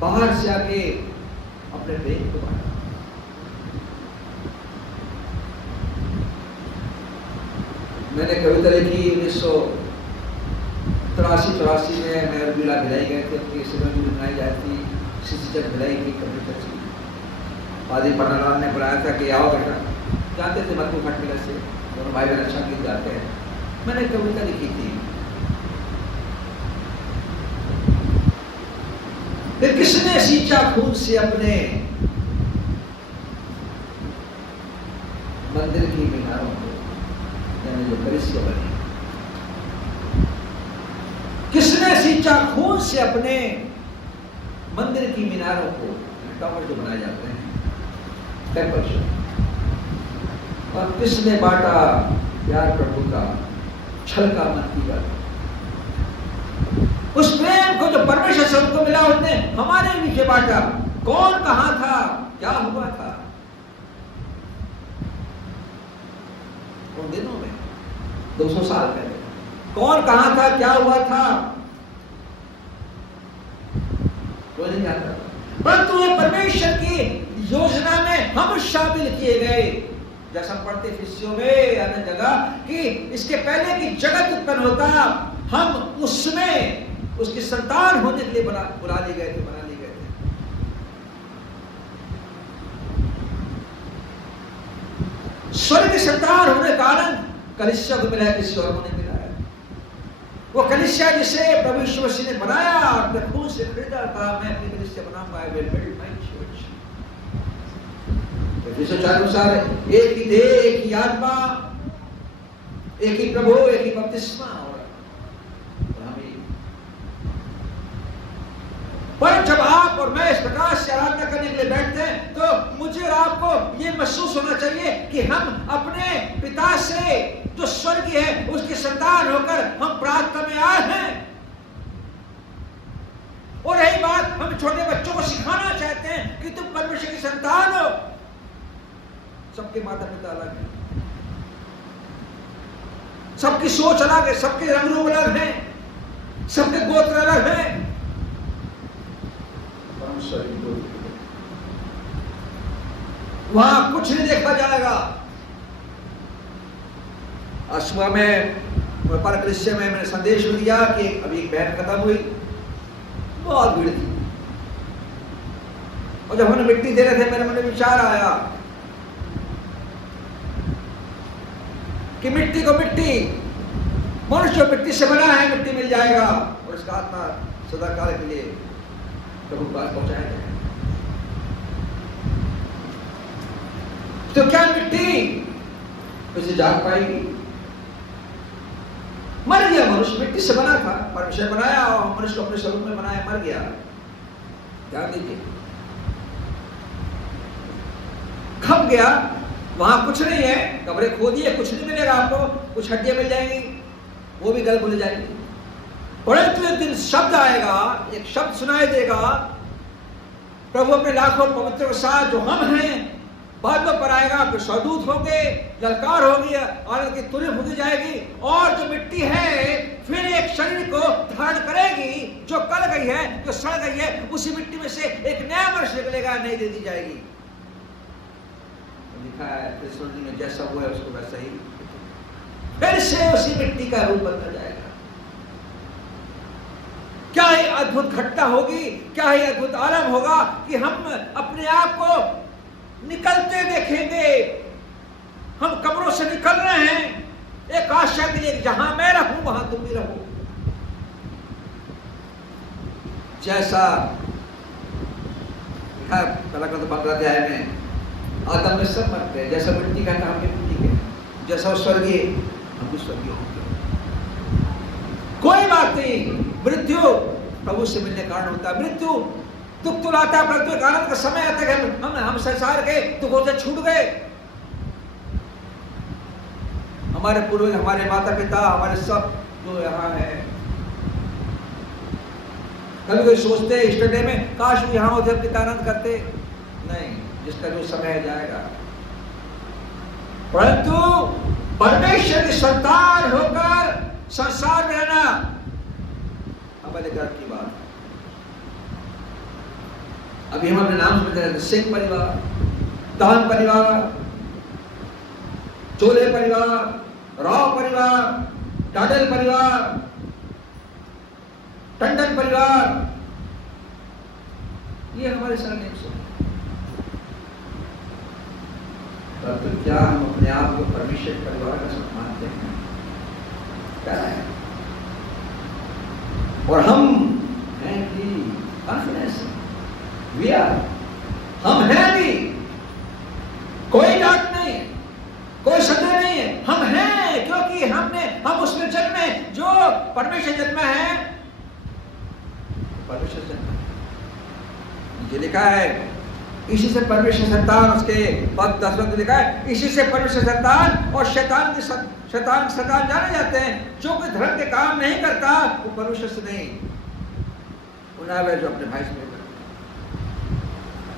बाहर से आके अपने प्रेम को बांटा। मैंने कविता लिखी 1983-84 में। मैं बिला भिलाई गए थे, अपनी समय भी बनाई जाती शिक्षक भिलाई की कविता थी। पादी पन्नालाल ने बुलाया था कि आओ बेटा, जाते थे मत्तू खट मिला से, दोनों भाई बहन अच्छा गीत गाते हैं। मैंने कविता लिखी थी, फिर किसने सींचा खून से अपने मंदिर की मीनारों को, यानी जो कलिसिया बनी। किसने सींचा खून से अपने मंदिर की मीनारों को, टावर जो बनाए जाते हैं टेम्पल्स, और किसने बांटा प्यार प्रभु का छल का मन की बात। उस प्रेम को जो परमेश्वर से हमको मिला उसने हमारे नीचे बांटा। कौन कहां था, क्या हुआ था उन दिनों में, 200 साल पहले? कौन कहां था, क्या हुआ था, कोई नहीं जानता। परंतु ये परमेश्वर की योजना में हम शामिल किए गए। जैसा पढ़ते फिलिस्तियों में अन्य जगह कि इसके पहले कि जगत उत्पन्न होता हम उसमें उसकी संतान होने के लिए बुला लिए गए थे, बना लिए गए थे। स्वर्ग की संतान होने का आनंद कलीसिया को मिला है, किसी और को नहीं मिला है। वो कलीसिया जिसे प्रभु यीशु मसीह ने बनाया, अपने खून से खरीदा था, मैं अपनी कलीसिया बनाऊंगा, I will build my church। अनुसार एक ही देह, एक ही आत्मा, एक ही प्रभु, एक ही बपतिस्मा। पर जब आप और मैं इस प्रकार से आराधना करने के लिए बैठते हैं तो मुझे और आपको ये महसूस होना चाहिए कि हम अपने पिता से जो स्वर्गीय है उसकी संतान होकर हम प्रार्थना में आए हैं। और यही बात हम छोटे बच्चों को सिखाना चाहते हैं कि तुम परमेश्वर की संतान हो। सबके माता पिता अलग हैं, सबकी सोच अलग है, सबके रंग रूप अलग हैं, सबके गोत्र अलग हैं। वहां कुछ नहीं देखा जाएगा। आज सुबह में व्यापार कलिसिया में मैंने संदेश दिया कि अभी एक बहन खत्म हुई, बहुत भीड़ थी, और जब हमने मिट्टी दे रहे थे मेरे मन में विचार आया कि मिट्टी को मिट्टी, मनुष्य मिट्टी से बना है, मिट्टी मिल जाएगा और इसका आत्मा सदा काल के लिए प्रभु पास पहुंचाएगा। तो क्या मिट्टी उसे जाग पाएगी? मर गया मनुष्य, मिट्टी से बना था, परमेश्वर बनाया और मनुष्य को अपने स्वरूप में बनाया, मर गया। ध्यान दीजिए, खप गया, वहां कुछ नहीं है, कब्रें खोदी है, कुछ नहीं मिलेगा आपको, कुछ हड्डियां मिल जाएंगी, वो भी गल भूल जाएंगी। परंतु एक दिन शब्द आएगा, एक शब्द सुनाई देगा, प्रभु अपने लाखों पवित्र के साथ जो हम हैं बादलों पर आएगा, फिर स्वदूत होंगे, ललकार होगी, आनंद की तुरंत होगी जाएगी, और जो मिट्टी है फिर एक शरीर को धारण करेगी, जो कल गई है, जो सड़ गई है, उसी मिट्टी में से एक नया मनुष्य निकलेगा, नई दे दी जाएगी। लिखा है कृष्ण में जैसा हुआ है उसको वैसा ही फिर से उसी मिट्टी का रूप बदला जाएगा। क्या ही अद्भुत घटना होगी, क्या ही अद्भुत आलम होगा कि हम अपने आप को निकलते देखेंगे। हम कब्रों से निकल रहे हैं एक आशा के लिए, जहां मैं रहूं वहां तुम भी रहो। जैसा लिखा है पहला ग्रंथ 15 अध्याय में, आदम में सब मरते हैं, जैसा मिट्टी का काम भी मिट्टी के, जैसा स्वर्गीय हम भी स्वर्गीय होंगे। कोई बात नहीं, मृत्यु प्रभु से मिलने कारण होता है। मृत्यु दुख तो लाता है, परंतु एक आनंद का समय आता है कि हम संसार के दुखों से छूट गए। हमारे पूर्वज, हमारे माता पिता, हमारे सब जो यहाँ है, कभी कोई सोचते हैं स्टडी में काश वो यहाँ होते, पिता आनंद करते, नहीं, जिसका जो समय जाएगा। परंतु परमेश्वर की संतान होकर संसार में रहना हमारे घर की बात है। अभी हम अपने नाम सुनते रहते, सिंह परिवार, दान परिवार, चोले परिवार, राव परिवार, टाडल परिवार, टंडन परिवार, ये हमारे सरनेम से। तो क्या हम अपने आप को परमेश्वर परिवार का सब मानते हैं? क्या है? और हम हैं कि कॉन्फिडेंस हम हैं भी, कोई डाउट नहीं, कोई संदेह नहीं है, हम हैं क्योंकि हम उसमें जन्मे जो परमेश्वर जन्मा है, परमेश्वर जन्मा है। ये लिखा है इसी से परमेश्वर संतान, उसके पद 10 में लिखा है इसी से परमेश्वर संतान और शैतान संतान जाने जाते हैं। जो कोई धर्म के काम नहीं करता वो परमेश्वर से नहीं, उन्हें जो अपने भाई से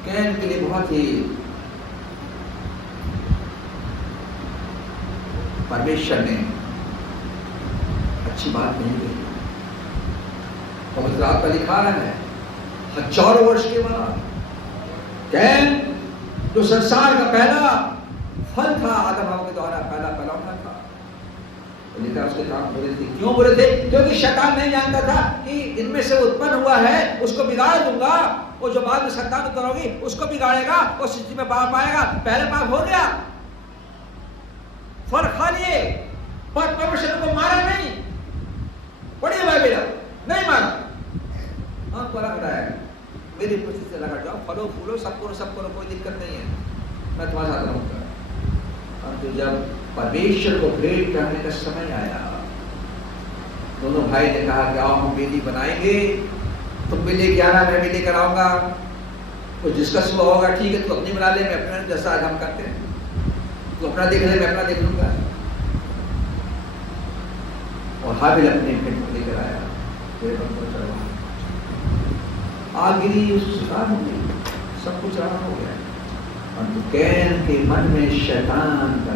कैन के लिए बहुत ही परमेश्वर ने अच्छी बात नहीं कही। पवित्र आत्मा लिखा है हजारों वर्ष के बाद कैन जो संसार का पहला फल था, आदम हवा के द्वारा पहला होना था, लिखा उसके काम बुरे थे। क्यों बुरे थे? क्योंकि शैतान नहीं जानता था कि इनमें से उत्पन्न हुआ है उसको बिगाड़ दूंगा, और जो बाद में संतान उत्पन्न होगी उसको बिगाड़ेगा और सृष्टि में पाप आएगा। पहले पाप हो गया, फल खा लिए, पर परमेश्वर को मारा नहीं। पढ़िए बाइबल, नहीं मारा, हमको लग रहा है मेरी परिस्थिति से लगा जाओ, फलो फूलो सब करो, कोई दिक्कत नहीं है, मैं तुम्हारे साथ रहूंगा। तो जब परमेश्वर को भेंट करने का समय आया, दोनों भाई ने कहा कि आओ हम वेदी बनाएंगे, तुम भी लेके आना, मैं भी लेकर आऊंगा, तो जिसका सुबह होगा ठीक है, तो अपनी बना ले, मैं अपना, जैसा आज हम करते हैं, तो अपना देख ले, मैं अपना देख लूंगा। और हाबिल अपने भेंट को लेकर आया, आग गिरी, सुधार हो गई, सब कुछ आराम हो गया। और तो कैन के मन में शैतान का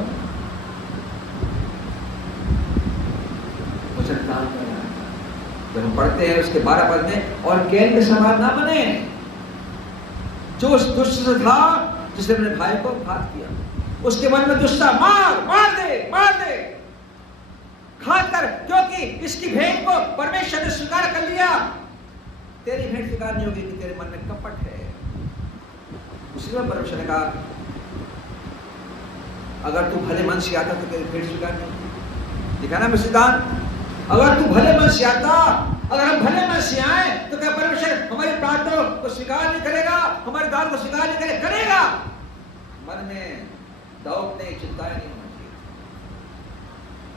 जब हम पढ़ते हैं उसके 12 पद में, और कैन के समान ना बने जो उस दुष्ट से था जिसने अपने भाई को घात किया। उसके मन में दुष्टता, मार दे घात कर, क्योंकि इसकी भेंट को परमेश्वर ने स्वीकार कर लिया। तेरी भेंट स्वीकार नहीं होगी कि तेरे मन में कपट है। उसी में परमेश्वर ने कहा अगर तू भले मन से आता तो तेरी भेंट स्वीकार नहीं होगी। देखा ना सिद्धांत, अगर तू भले मन से आता, अगर हम भले मन से आए तो क्या परमेश्वर हमारी प्रार्थना को स्वीकार नहीं करेगा, हमारे दान को स्वीकार नहीं करेगा। मन में डाउट नहीं, चिंताएं नहीं होनी चाहिए,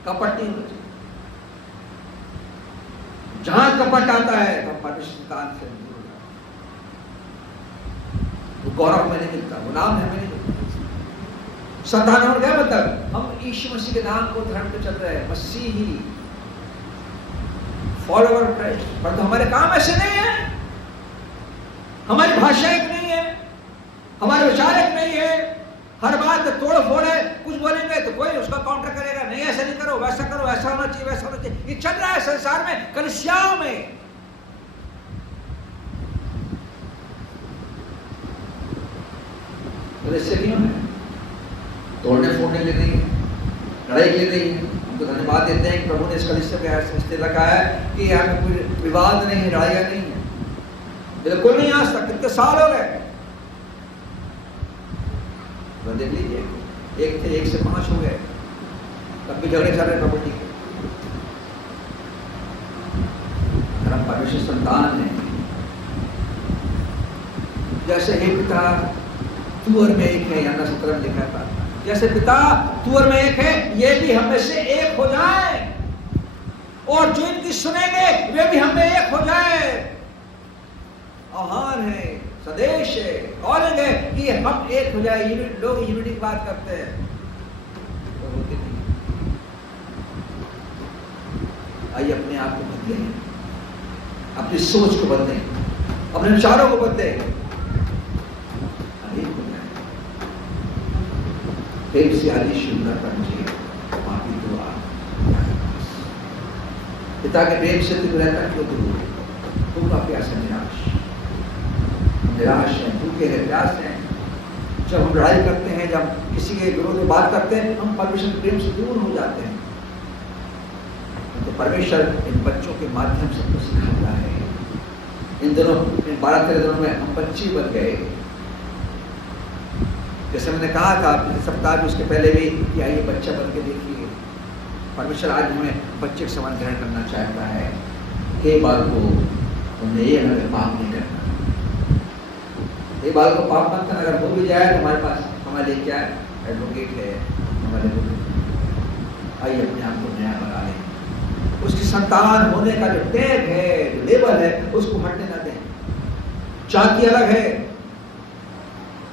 कपट नहीं होना चाहिए। जहां कपट आता है तो परमेश्वर से दूर हो जाता है। वो गौरव में नहीं मिलता, वो नाम हमें नहीं मिलता। संतान हो गया मतलब हम यीशु मसीह के नाम को धर्म पे चल रहे हैं, मसीही फॉलोअर क्राइस्ट। पर तो हमारे काम ऐसे नहीं है, हमारी भाषा एक नहीं है, हमारे विचार एक नहीं है। हर बात तोड़ फोड़ है, कुछ बोलेंगे तो कोई उसका काउंटर करेगा, नहीं ऐसा नहीं करो, वैसा करो, ऐसा होना चाहिए, वैसा होना चाहिए। ये चल रहा है संसार में, कलीसियाओं में। तो इससे क्यों है? तोड़ने फोड़ने के लिए नहीं है, लड़ाई के लिए नहीं है। हम तो धन्यवाद देते हैं कि प्रभु ने इस कलीसिया को इसलिए रखा है कि यहाँ पे कोई विवाद नहीं है, लड़ाइयाँ नहीं है, बिल्कुल नहीं। आज तक कितने साल हो गए, देख लीजिए, एक थे 1 से 5 हो गए, तब भी झगड़े चल रहे प्रॉपर्टी के। अगर हम परमेश्वर संतान हैं, जैसे हे पिता तू और मैं एक है, यहाँ 17 में लिखा है प्रार्थना, जैसे पिता तू और मैं एक है, ये भी हम में से एक हो जाए, और जो इनकी सुनेंगे वे भी हम में एक हो जाए। आह्वान है, संदेश है, कॉलिंग है कि हम एक हो जाए। लोग यूनिटी की बात करते हैं, तो होते नहीं। आइए अपने आप को बदलें, अपनी सोच को बदलें, अपने विचारों को बदलें, प्रेम से आदि सुंदर बनिए। पापी तो पिता के प्रेम से तू रहता क्यों दूर? तुम काफी आशा निराश है, भूखे हैं, प्यास है। जब हम लड़ाई करते हैं, जब किसी के विरोध में बात करते हैं, हम परमेश्वर के प्रेम से दूर हो जाते हैं। तो परमेश्वर इन बच्चों के माध्यम से कुछ सिखाता है। इन दिनों, इन 12-13 दिनों में हम बच्चे बन गए। जैसे मैंने कहा था पिछले सप्ताह में, उसके पहले भी, कि आइए बच्चा बन के देखिए। परमेश्वर आज हमें बच्चे के समान ग्रहण करना चाहता है। हे बालकों, तुमने ये हमें पाप नहीं करना। हे बालकों, पाप मत करना। अगर हो भी जाए तो हमारे पास हमारे लिए क्या एडवोकेट है, हमारे लिए। आइए अपने आप को नया बना लें। उसकी संतान होने का जो टैग है, जो लेबल है, उसको हटने ना दें। जाति अलग है,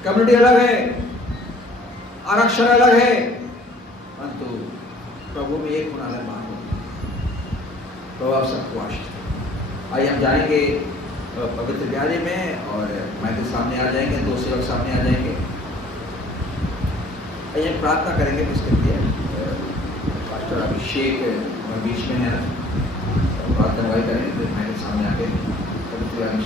कम्युनिटी अलग है, आरक्षण अलग है, परंतु प्रभु में एक होना अलग बात होती है। प्रभु आप सबको आशीष दे। आइए हम जाएंगे पवित्र ब्यारे में, और मैं के सामने आ जाएंगे, 2 सेवक सामने आ जाएंगे। आइए हम प्रार्थना करेंगे इसके लिए। पास्टर अभिषेक हमारे बीच में है, प्रार्थना वही करेंगे, फिर मैं के सामने आके पवित्र ब्यारे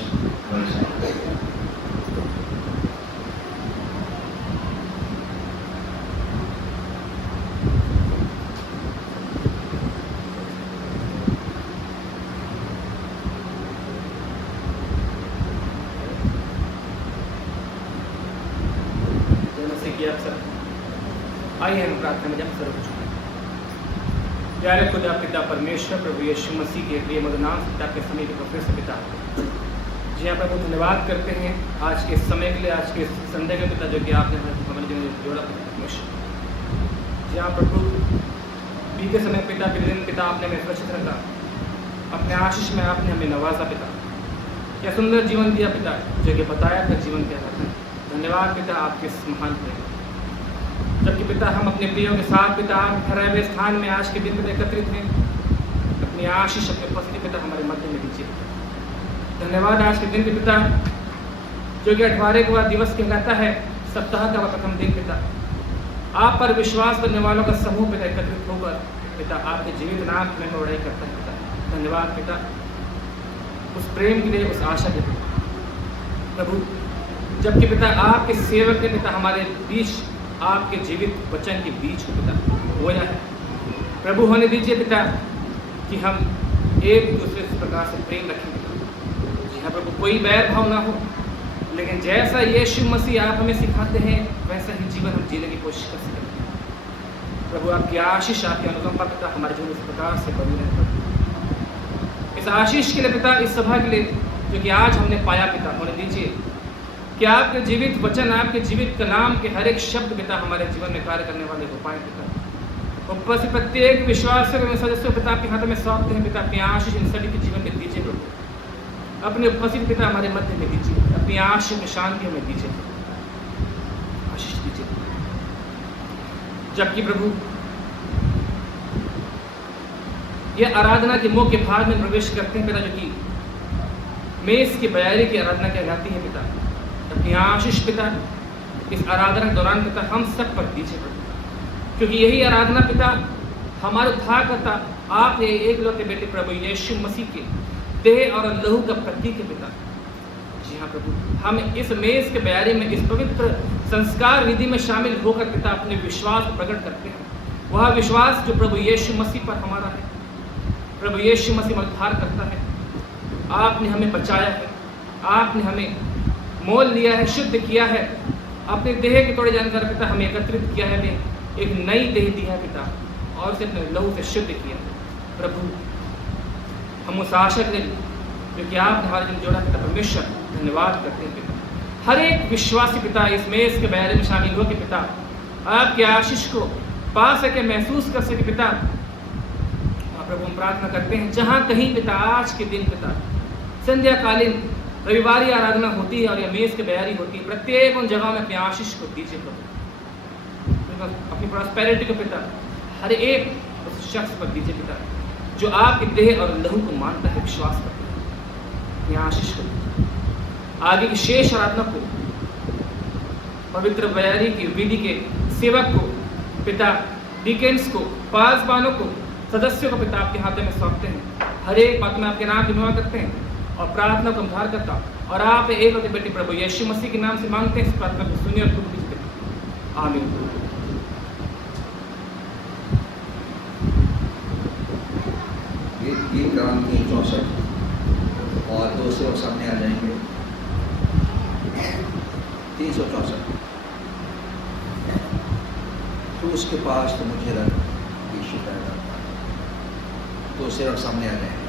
आइए हम प्रार्थना में जब सर्व चुके। प्यारे खुदा पिता परमेश्वर, प्रभु यीशु मसीह के प्रिय मधुर नाम से पिता के समीप फिर से पिता जी हाँ प्रभु धन्यवाद करते हैं आज के समय के लिए, आज के संडे के पिता, जो कि आपने हमारे जीवन में जोड़ा परमेश्वर। जी हाँ प्रभु, बीते समय पिता के दिन पिता आपने हमें सुरक्षित रखा, अपने आशीष में आपने हमें नवाजा पिता। क्या सुंदर जीवन दिया पिता, जो कि बताया था जीवन क्या रहता है। धन्यवाद पिता आपके इस महान प्रेम। जबकि पिता हम अपने प्रियों के साथ पिता ठहराए हुए स्थान में आज के दिन में एकत्रित हैं, अपनी आशीष अपने उपस्थिति पिता हमारे मध्य में दीजिए। धन्यवाद आज के दिन के पिता, जो कि 18वां दिवस कहलाता है, सप्ताह का प्रथम दिन पिता। आप पर विश्वास करने वालों का समूह पिता एकत्रित होकर पिता आपके जीवित नाम में बड़ाई करता है पिता। धन्यवाद पिता उस प्रेम के लिए, उस आशा के लिए प्रभु। जबकि पिता आपके सेवक के पिता हमारे बीच, आपके जीवित वचन के बीच हो पिता हो है प्रभु। होने दीजिए पिता कि हम एक दूसरे से प्रकार से प्रेम रखें पिता। जी हाँ प्रभु, कोई बैर भाव ना हो, लेकिन जैसा यीशु मसीह आप हमें सिखाते हैं वैसा ही जीवन हम जीने की कोशिश कर सकें प्रभु। आपकी आशीष, आपकी अनुकंपा पिता हमारे जीवन इस प्रकार से बनी रहे। इस आशीष के लिए पिता, इस सभा के लिए जो कि आज हमने पाया पिता, होने दीजिए कि आपके जीवित वचन, आपके जीवित कलाम के हर एक शब्द पिता हमारे जीवन में कार्य करने वाले हो पाए पिता। उपस्थित प्रत्येक विश्वास सदस्य पिता आपके हाथों में सौंपते हैं पिता। अपनी आशीष इन सभी के जीवन में दीजिए प्रभु। अपने उपस्थित पिता हमारे मध्य में दीजिए, अपनी आशीष में शांति हमें दीजिए, आशीष दीजिए। जबकि प्रभु यह आराधना के मुख्य भाग में प्रवेश करते हैं पिता, जो कि मेष की बयारी की आराधना कहलाती है पिता। अपनी आशीष पिता इस आराधना के दौरान पिता हम सब पर दीजिए प्रभु, क्योंकि यही आराधना पिता हमारे उद्धारकर्ता आप एक लौटे बेटे प्रभु यीशु मसीह के देह और लहू का प्रतीक है पिता। जी हाँ प्रभु, हम इस मेज के बयारी में, इस पवित्र संस्कार विधि में शामिल होकर पिता अपने विश्वास को प्रकट करते हैं। वह विश्वास जो प्रभु यीशु मसीह पर हमारा है। प्रभु यीशु मसीह उद्धार करता है, आपने हमें बचाया है, आपने हमें मोल लिया है, शुद्ध किया है, अपने देह के तोड़े जाने पिता हमें एकत्रित किया है, हमें एक नई देह दी है पिता, और उसे अपने लहू से शुद्ध किया है प्रभु। हम उस आशा के लिए जो कि आपने हमारे दिन जोड़ा पिता परमेश्वर, धन्यवाद करते हैं पिता। हर एक विश्वासी पिता इस मेज के बैरे में शामिल हो के पिता आपके आशीष को पा सके, महसूस कर सके पिता। प्रभु हम प्रार्थना करते हैं जहाँ कहीं पिता आज के दिन पिता संध्याकालीन रविवारी आराधना होती है और यह मेज के बयारी होती है, प्रत्येक उन जगहों में अपने आशीष को दीजिए प्रभु। अपनी प्रॉस्पेरिटी को पिता हर एक उस शख्स पर दीजिए पिता जो आपके देह और लहू को मानता है, विश्वास करता है। यह आशीष को आगे की शेष आराधना को पवित्र बयारी की विधि के सेवक को पिता, डीकेंस को, पासबानों को, सदस्यों को पिता आपके हाथों में सौंपते हैं। हर एक बात में आपके नाम की दुआ करते हैं और प्रार्थना को उद्धार करता और आप एक होते बेटे प्रभु यीशु मसीह के नाम से मांगते हैं। इस प्रार्थना को सुनिए और कबूल कीजिए। आमीन। गीत क्रम 364 और 2 सेवक सामने आ जाएंगे। 364 क्रूस के पास तो मुझे रख यीशु पैदा, 2 सेवक सामने आ जाएंगे।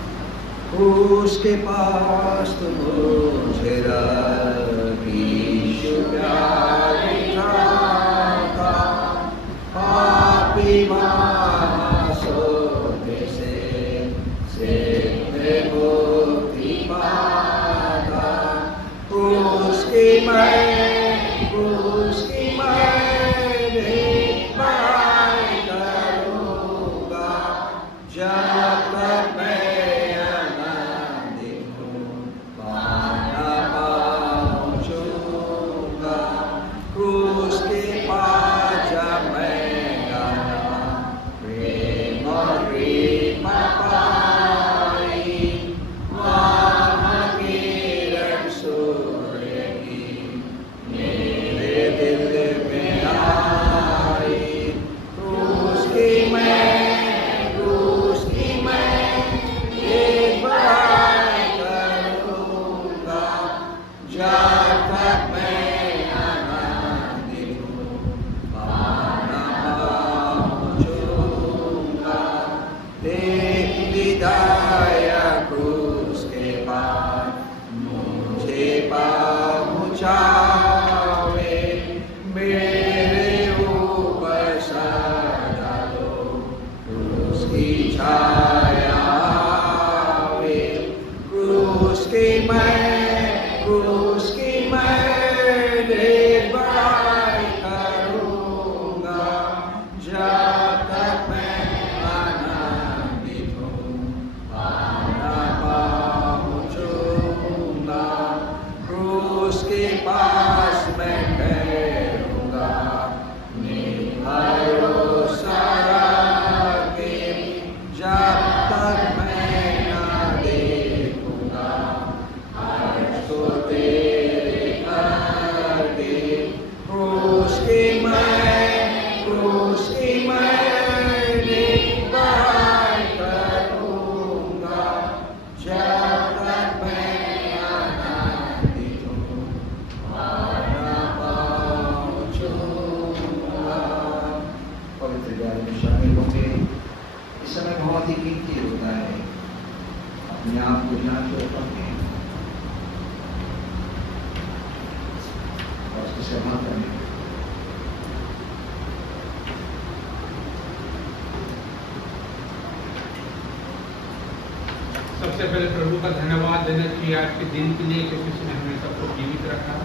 क्रूस के पास तो मुझे रख यीशु प्यारा था, पापी मासूम सबसे पहले प्रभु का धन्यवाद देना चाहिए आज के दिन के लिए, क्योंकि उसने हमें सबको जीवित रखा।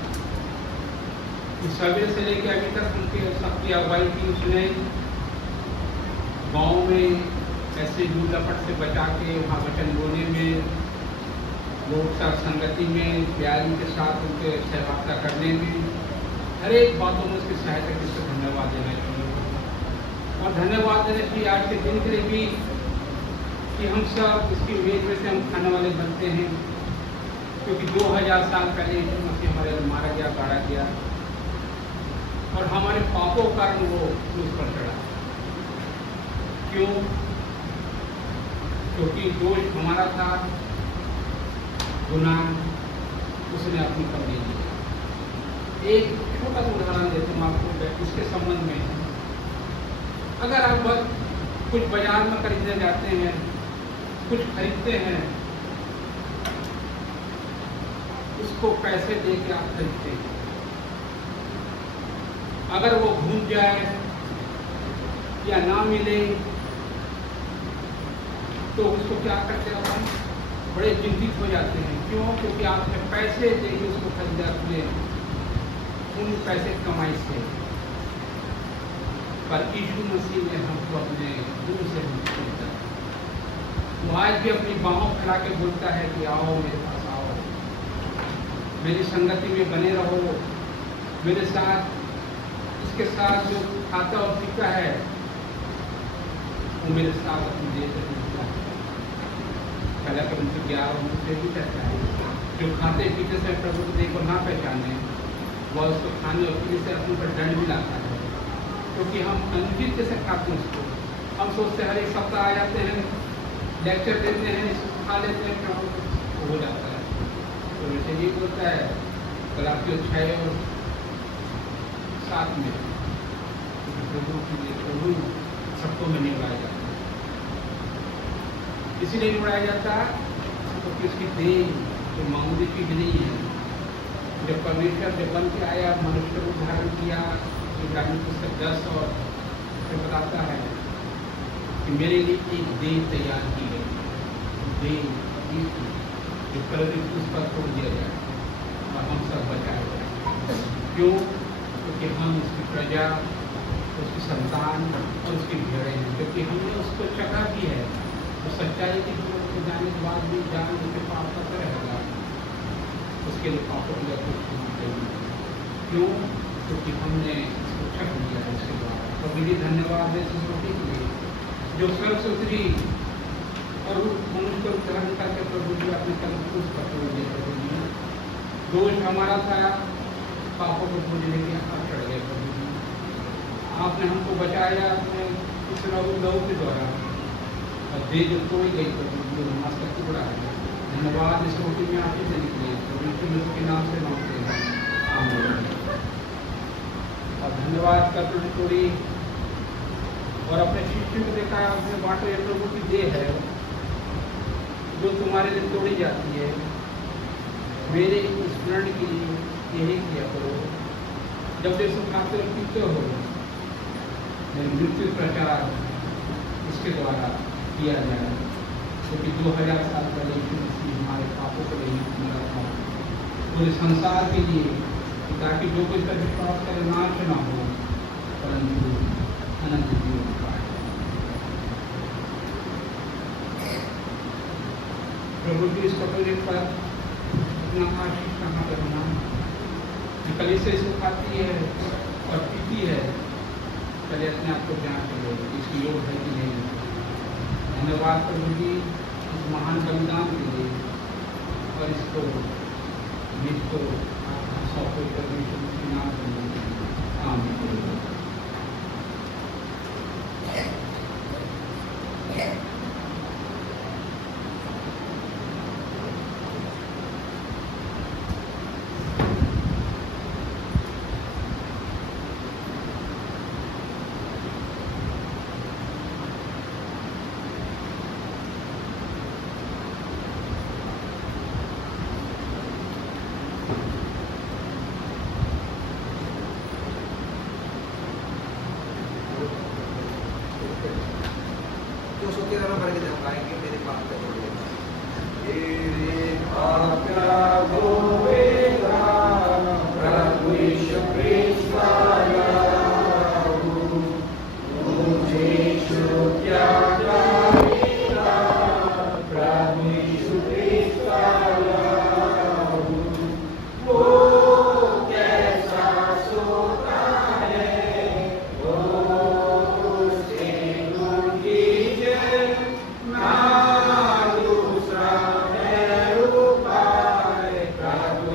इस सवेरे से लेकर अभी तक उनके सबकी अगुवाई की उसने गाँव में ऐसे दूर लपट से बचा के वहाँ वचन बोलने में, लोग साथ संगति में, प्यारी के साथ उनके सहभागिता करने में, हर एक बातों में उसकी सहायता के लिए धन्यवाद देना चाहिए। और धन्यवाद देना चाहिए आज के दिन के लिए भी कि हम सब इसकी मेज में से हम खाने वाले बनते हैं, क्योंकि 2000 साल पहले यीशु मसीह हमारे मारा गया, गाड़ा गया और हमारे पापों के कारण वो क्रूस पर चढ़ा। क्यों? क्योंकि दोष हमारा था, गुनाह उसने अपनी कर ली। एक छोटा सा उदाहरण देता हूँ आपको इसके संबंध में। अगर आप कुछ बाजार में खरीदने जाते हैं, कुछ खरीदते हैं, उसको पैसे दे के आप खरीदते हैं। अगर वो भूल जाए या ना मिले तो उसको क्या करते हैं अपन, बड़े चिंतित हो जाते हैं। क्यों? क्योंकि आपने पैसे दे के उसको खरीदा, अपने उन पैसे कमाई से। पर यीशु मसीह ने हमको अपने दिल से खरीदा। वो आज भी अपनी बाहों फैला के बोलता है कि आओ मेरे पास आओ, मेरी संगति में बने रहो, मेरे साथ, इसके साथ जो खाता और पीता है वो मेरे साथ अपनी देह से पीता है। पहला Corinthians 11 से भी कहता है, जो खाते पीते से प्रभु की देह को ना पहचाने वह उसको खाने और पीने से अपने पर दंड भी लाता है, क्योंकि हम अनुचित जैसे खाते हैं उसको। हम सोचते हैं हर एक सप्ताह आ जाते हैं, लेक्चर देते हैं, इसको खा लेते हैं, प्रभु हो जाता है। तो वैसे ये बोलता है गलातियों 6 और 7 में, प्रभु सबको में नहीं उड़ाया जाता। इसीलिए नहीं उड़ाया जाता क्योंकि उसकी देह जो मामूली चीज नहीं है। जब परमेश्वर जब बन के आया, मनुष्य को धारण किया, इब्राहिम पुस्तक 10 और बताता है कि मेरे लिए एक देह तैयार की गई, देह जो कल उस पर छोड़ दिया जाए और हम सब बचाए जाए। क्यों? क्योंकि हम उसकी प्रजा, उसकी संतान और उसकी भेड़ें हैं, क्योंकि हमने उसको चखा भी है। तो सच्चाई की जो जाने के बाद भी जान के पाप करता रहेगा, उसके लिए पापों की कुछ नहीं। क्यों? क्योंकि हमने इसको चख लिया है उसके द्वारा। तो मेरी धन्यवाद है इस रोटी के लिए जो स्वर्ग से उतरी और मनुष्य को ग्रहण करके प्रभु जी अपने कदम खुद पकड़ दिए। प्रभु जी दोष हमारा था, पापों को पूजने के हाथ चढ़ गए। प्रभु जी आपने हमको बचाया अपने इस लहू के द्वारा, और देह जो तोड़ी गई प्रभु जी हमारा टुकड़ा है। धन्यवाद इस रोटी में आप ही से निकले, प्रभु के नाम से मांगते हैं, आमीन। और धन्यवाद कर प्रभु तोड़ी और अपने शिष्य को देखा, अपने बांटे प्रभु की देह है जो तुम्हारे लिए तोड़ी जाती है। मेरे स्मरण के लिए यही किया करो जब ये सब खाते और पीते हो। मेरी मृत्यु प्रचार इसके द्वारा किया जाए, क्योंकि 2000 साल पहले यीशु मसीह हमारे पापों को लेने मरा था पूरे संसार के लिए, ताकि जो कोई पर विश्वास करे नाश न हो परंतु अनंत जीवन पाए। प्रभु जी इस कटोरे पर अपना आशीष कहाँ करना, कलीसिया इसको खाती है और पीती है, पहले अपने आप को जांच लो इसकी योग है कि नहीं। धन्यवाद प्रभु जी इस महान बलिदान के लिए, और इसको जिसको सौंपे परमेश्वर के नाम से आमीन। तो सोते रहना करके जब गाएंगे मेरे पाप पे हो प्रभु यीशु ख्रिस्त मुझे क्या करेगा, प्रभु यीशु ख्रिस्त वो कैसा सोता है, वो उससे दूर कीजिए ना दूसरा है उपाय। प्रभु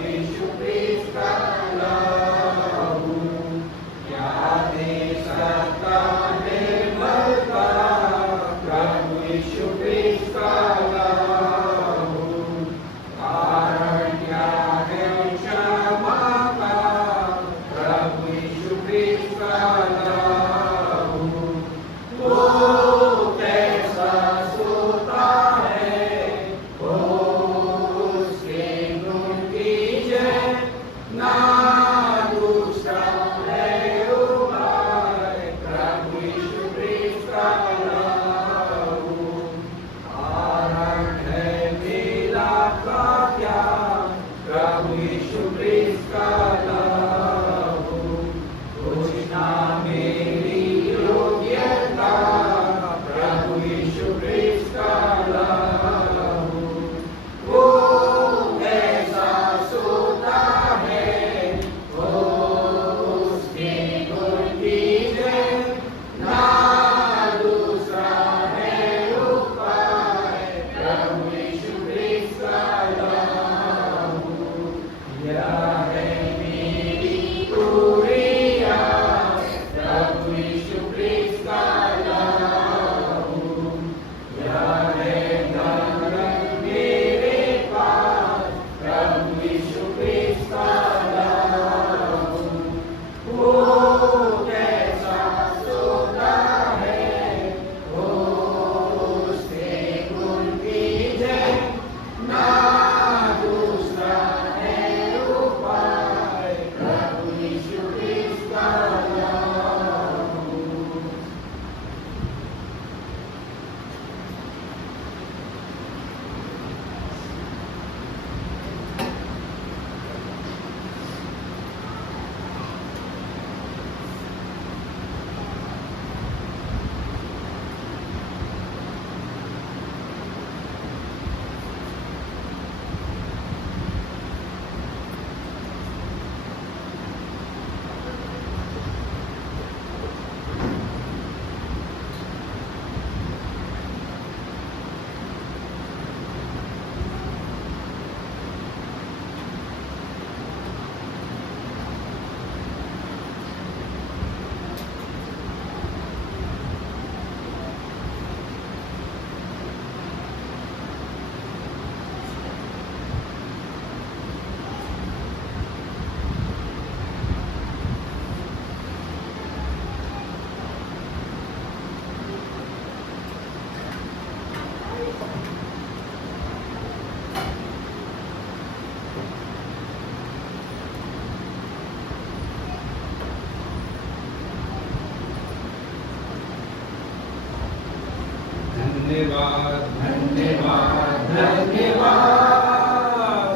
धन्यवाद धन्यवाद धन्यवाद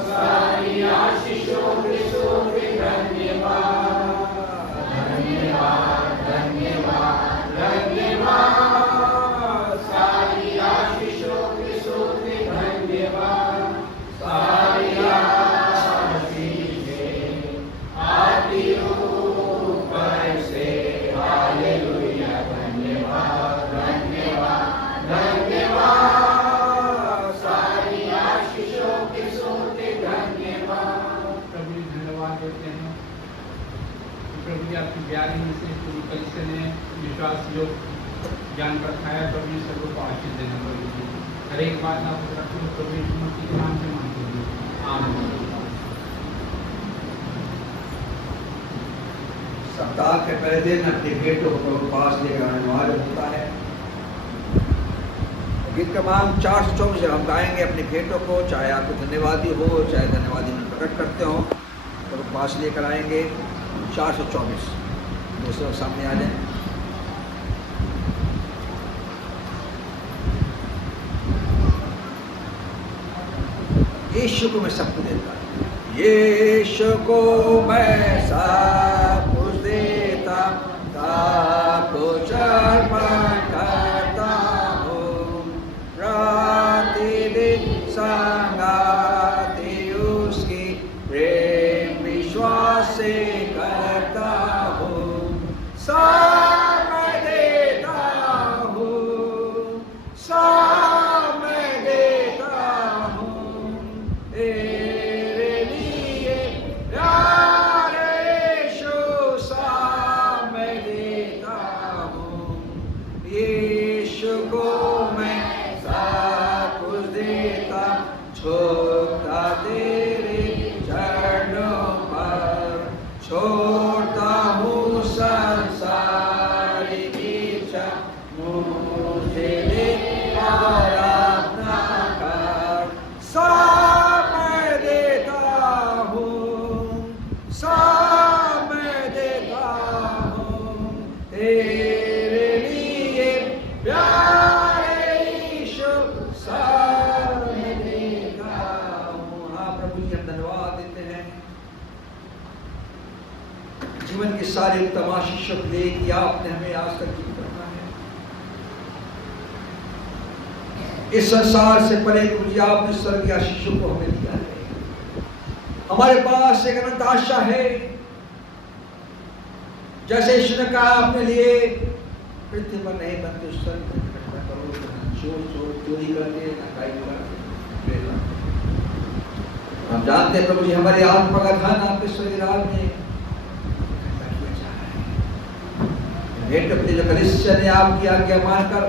सारी आशीषों के सोते धन्यवाद धन्यवाद धन्यवाद धन्यवाद सारी आशीषों के सोते धन्यवाद सारी आशीषें आती ऊपर से हालेलुया धन्यवाद धन्यवाद धन्यवाद सारी आशीषों के सोते धन्यवाद। प्रभु जी धन्यवाद देते हैं प्रभु जी आपकी ब्यारी में से पूरी कलिसिया ने विश्वास योग ज्ञान पर खाया प्रभु जी सबको को आशीष देना प्रभु जी हर एक बात आप रखो प्रभु यीशु मसीह के नाम से मांगते हैं आमीन। सप्ताह के पहले दिन अपने बेटों को प्रभु पास लेकर अनिवार्य होता है। गीत क्रमांक 424 जब हम गाएंगे अपने भेंटों को, चाहे आपको धन्यवादी हो चाहे धन्यवादी में प्रकट करते हो, तो पास लेकर आएंगे 424। दूसरों के सामने आ जाए। यीशु को मैं सब कुछ देता हूँ, यीशु को मैं सब कुछ देता, कुछ अर्पण करता हूँ, प्रतिदिन संगति उसकी प्रेम विश्वास से करता हूँ, सब मैं देता हूँ, सब मैं देता हूँ, तेरे लिए प्यारे यीशु सब मैं देता हूँ, यीशु को मैं सब कुछ देता, छोड़ता तेरे चरणों पर, छोड़ता हूँ संसार की इच्छा, मुझे ले और अपना कर, सब मैं देता हूँ, सब मैं देता हूँ, तेरे लिए प्यारे यीशु सब मैं देता हूँ। हाँ प्रभु जी हम धन्यवाद देते हैं जीवन की सारी उत्तम आशीषों के लिए कि आपने हमें आज तक जीवित रखा है। इस संसार से परे प्रभु जी आपने स्वर्ग की आशीषों को हमें दिया है। हमारे पास एक अनंत आशा है, जैसे यीशु ने कहा अपने लिए पृथ्वी पर नहीं बनते स्वर्ग में इकट्ठा करो, चोर चोरी करके नकाई करके। हम जानते हैं प्रभु जी हमारे आत्मा का धन आपके स्वर्गीय राज में इकट्ठा किया जा रहा है। भेंट अपनी जो कलीसिया ने आपकी आज्ञा मानकर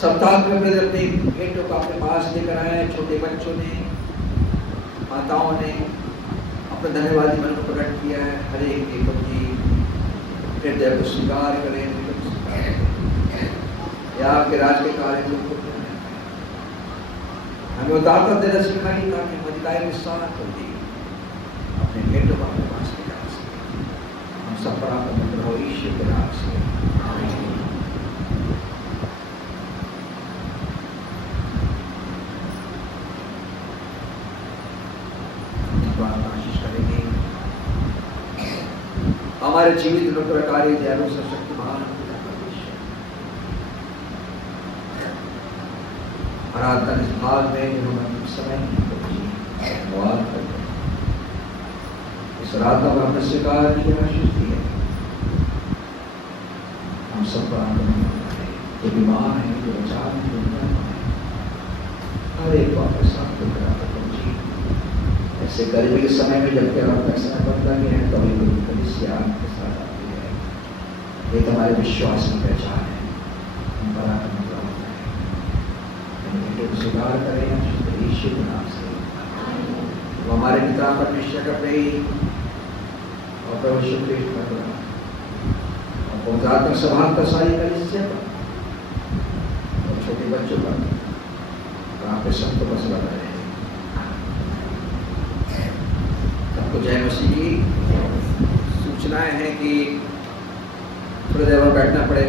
सप्ताह में अपनी भेंटों को अपने पास लेकर आए, छोटे बच्चों ने, माताओं ने अपने धन्यवादी मन को प्रकट किया है। हर एक प्रभु जी हृदय को स्वीकार करें, या आपके राज के कार्य को हमें उदारता देना सिखाई ताकि हम अधिकारी में सारा कर दिए अपने भेंटों को अपने पास लेकर आ सकें। हम सब पर आपका मंत्र हो ईश्वर के नाम से आमीन। आशीष करेंगे हमारे जीवित अनुग्रहकारी दयालु सर्वशक्तिमान आराधना इस भाग में जिन्होंने समय धन्यवाद करते हैं। इस आराधना को हमने स्वीकार किया, आशीष दी है। हम सब पर जो बीमार हैं, जो बचाव हैं, जो हर एक बात के साथ ऐसे गर्मी के समय में जबकि रात का समय बनता नहीं है, कभी कभी कलीसिया आपके साथ आती है। ये हमारे विश्वास की पहचान है, हम बड़ा मतलब होता है। स्वीकार करें ईश्वर के नाम से। वो हमारे पिता परमेश्वर का प्रेम और प्रभु यीशु कृष्ण का प्रेम और पवित्र सभा का सारी कलीसिया पर और छोटे बच्चों पर आपके संत बस लगा रहे। सबको जय मसीह की। सूचनाएं हैं कि थोड़ी देर में बैठना पड़ेगा।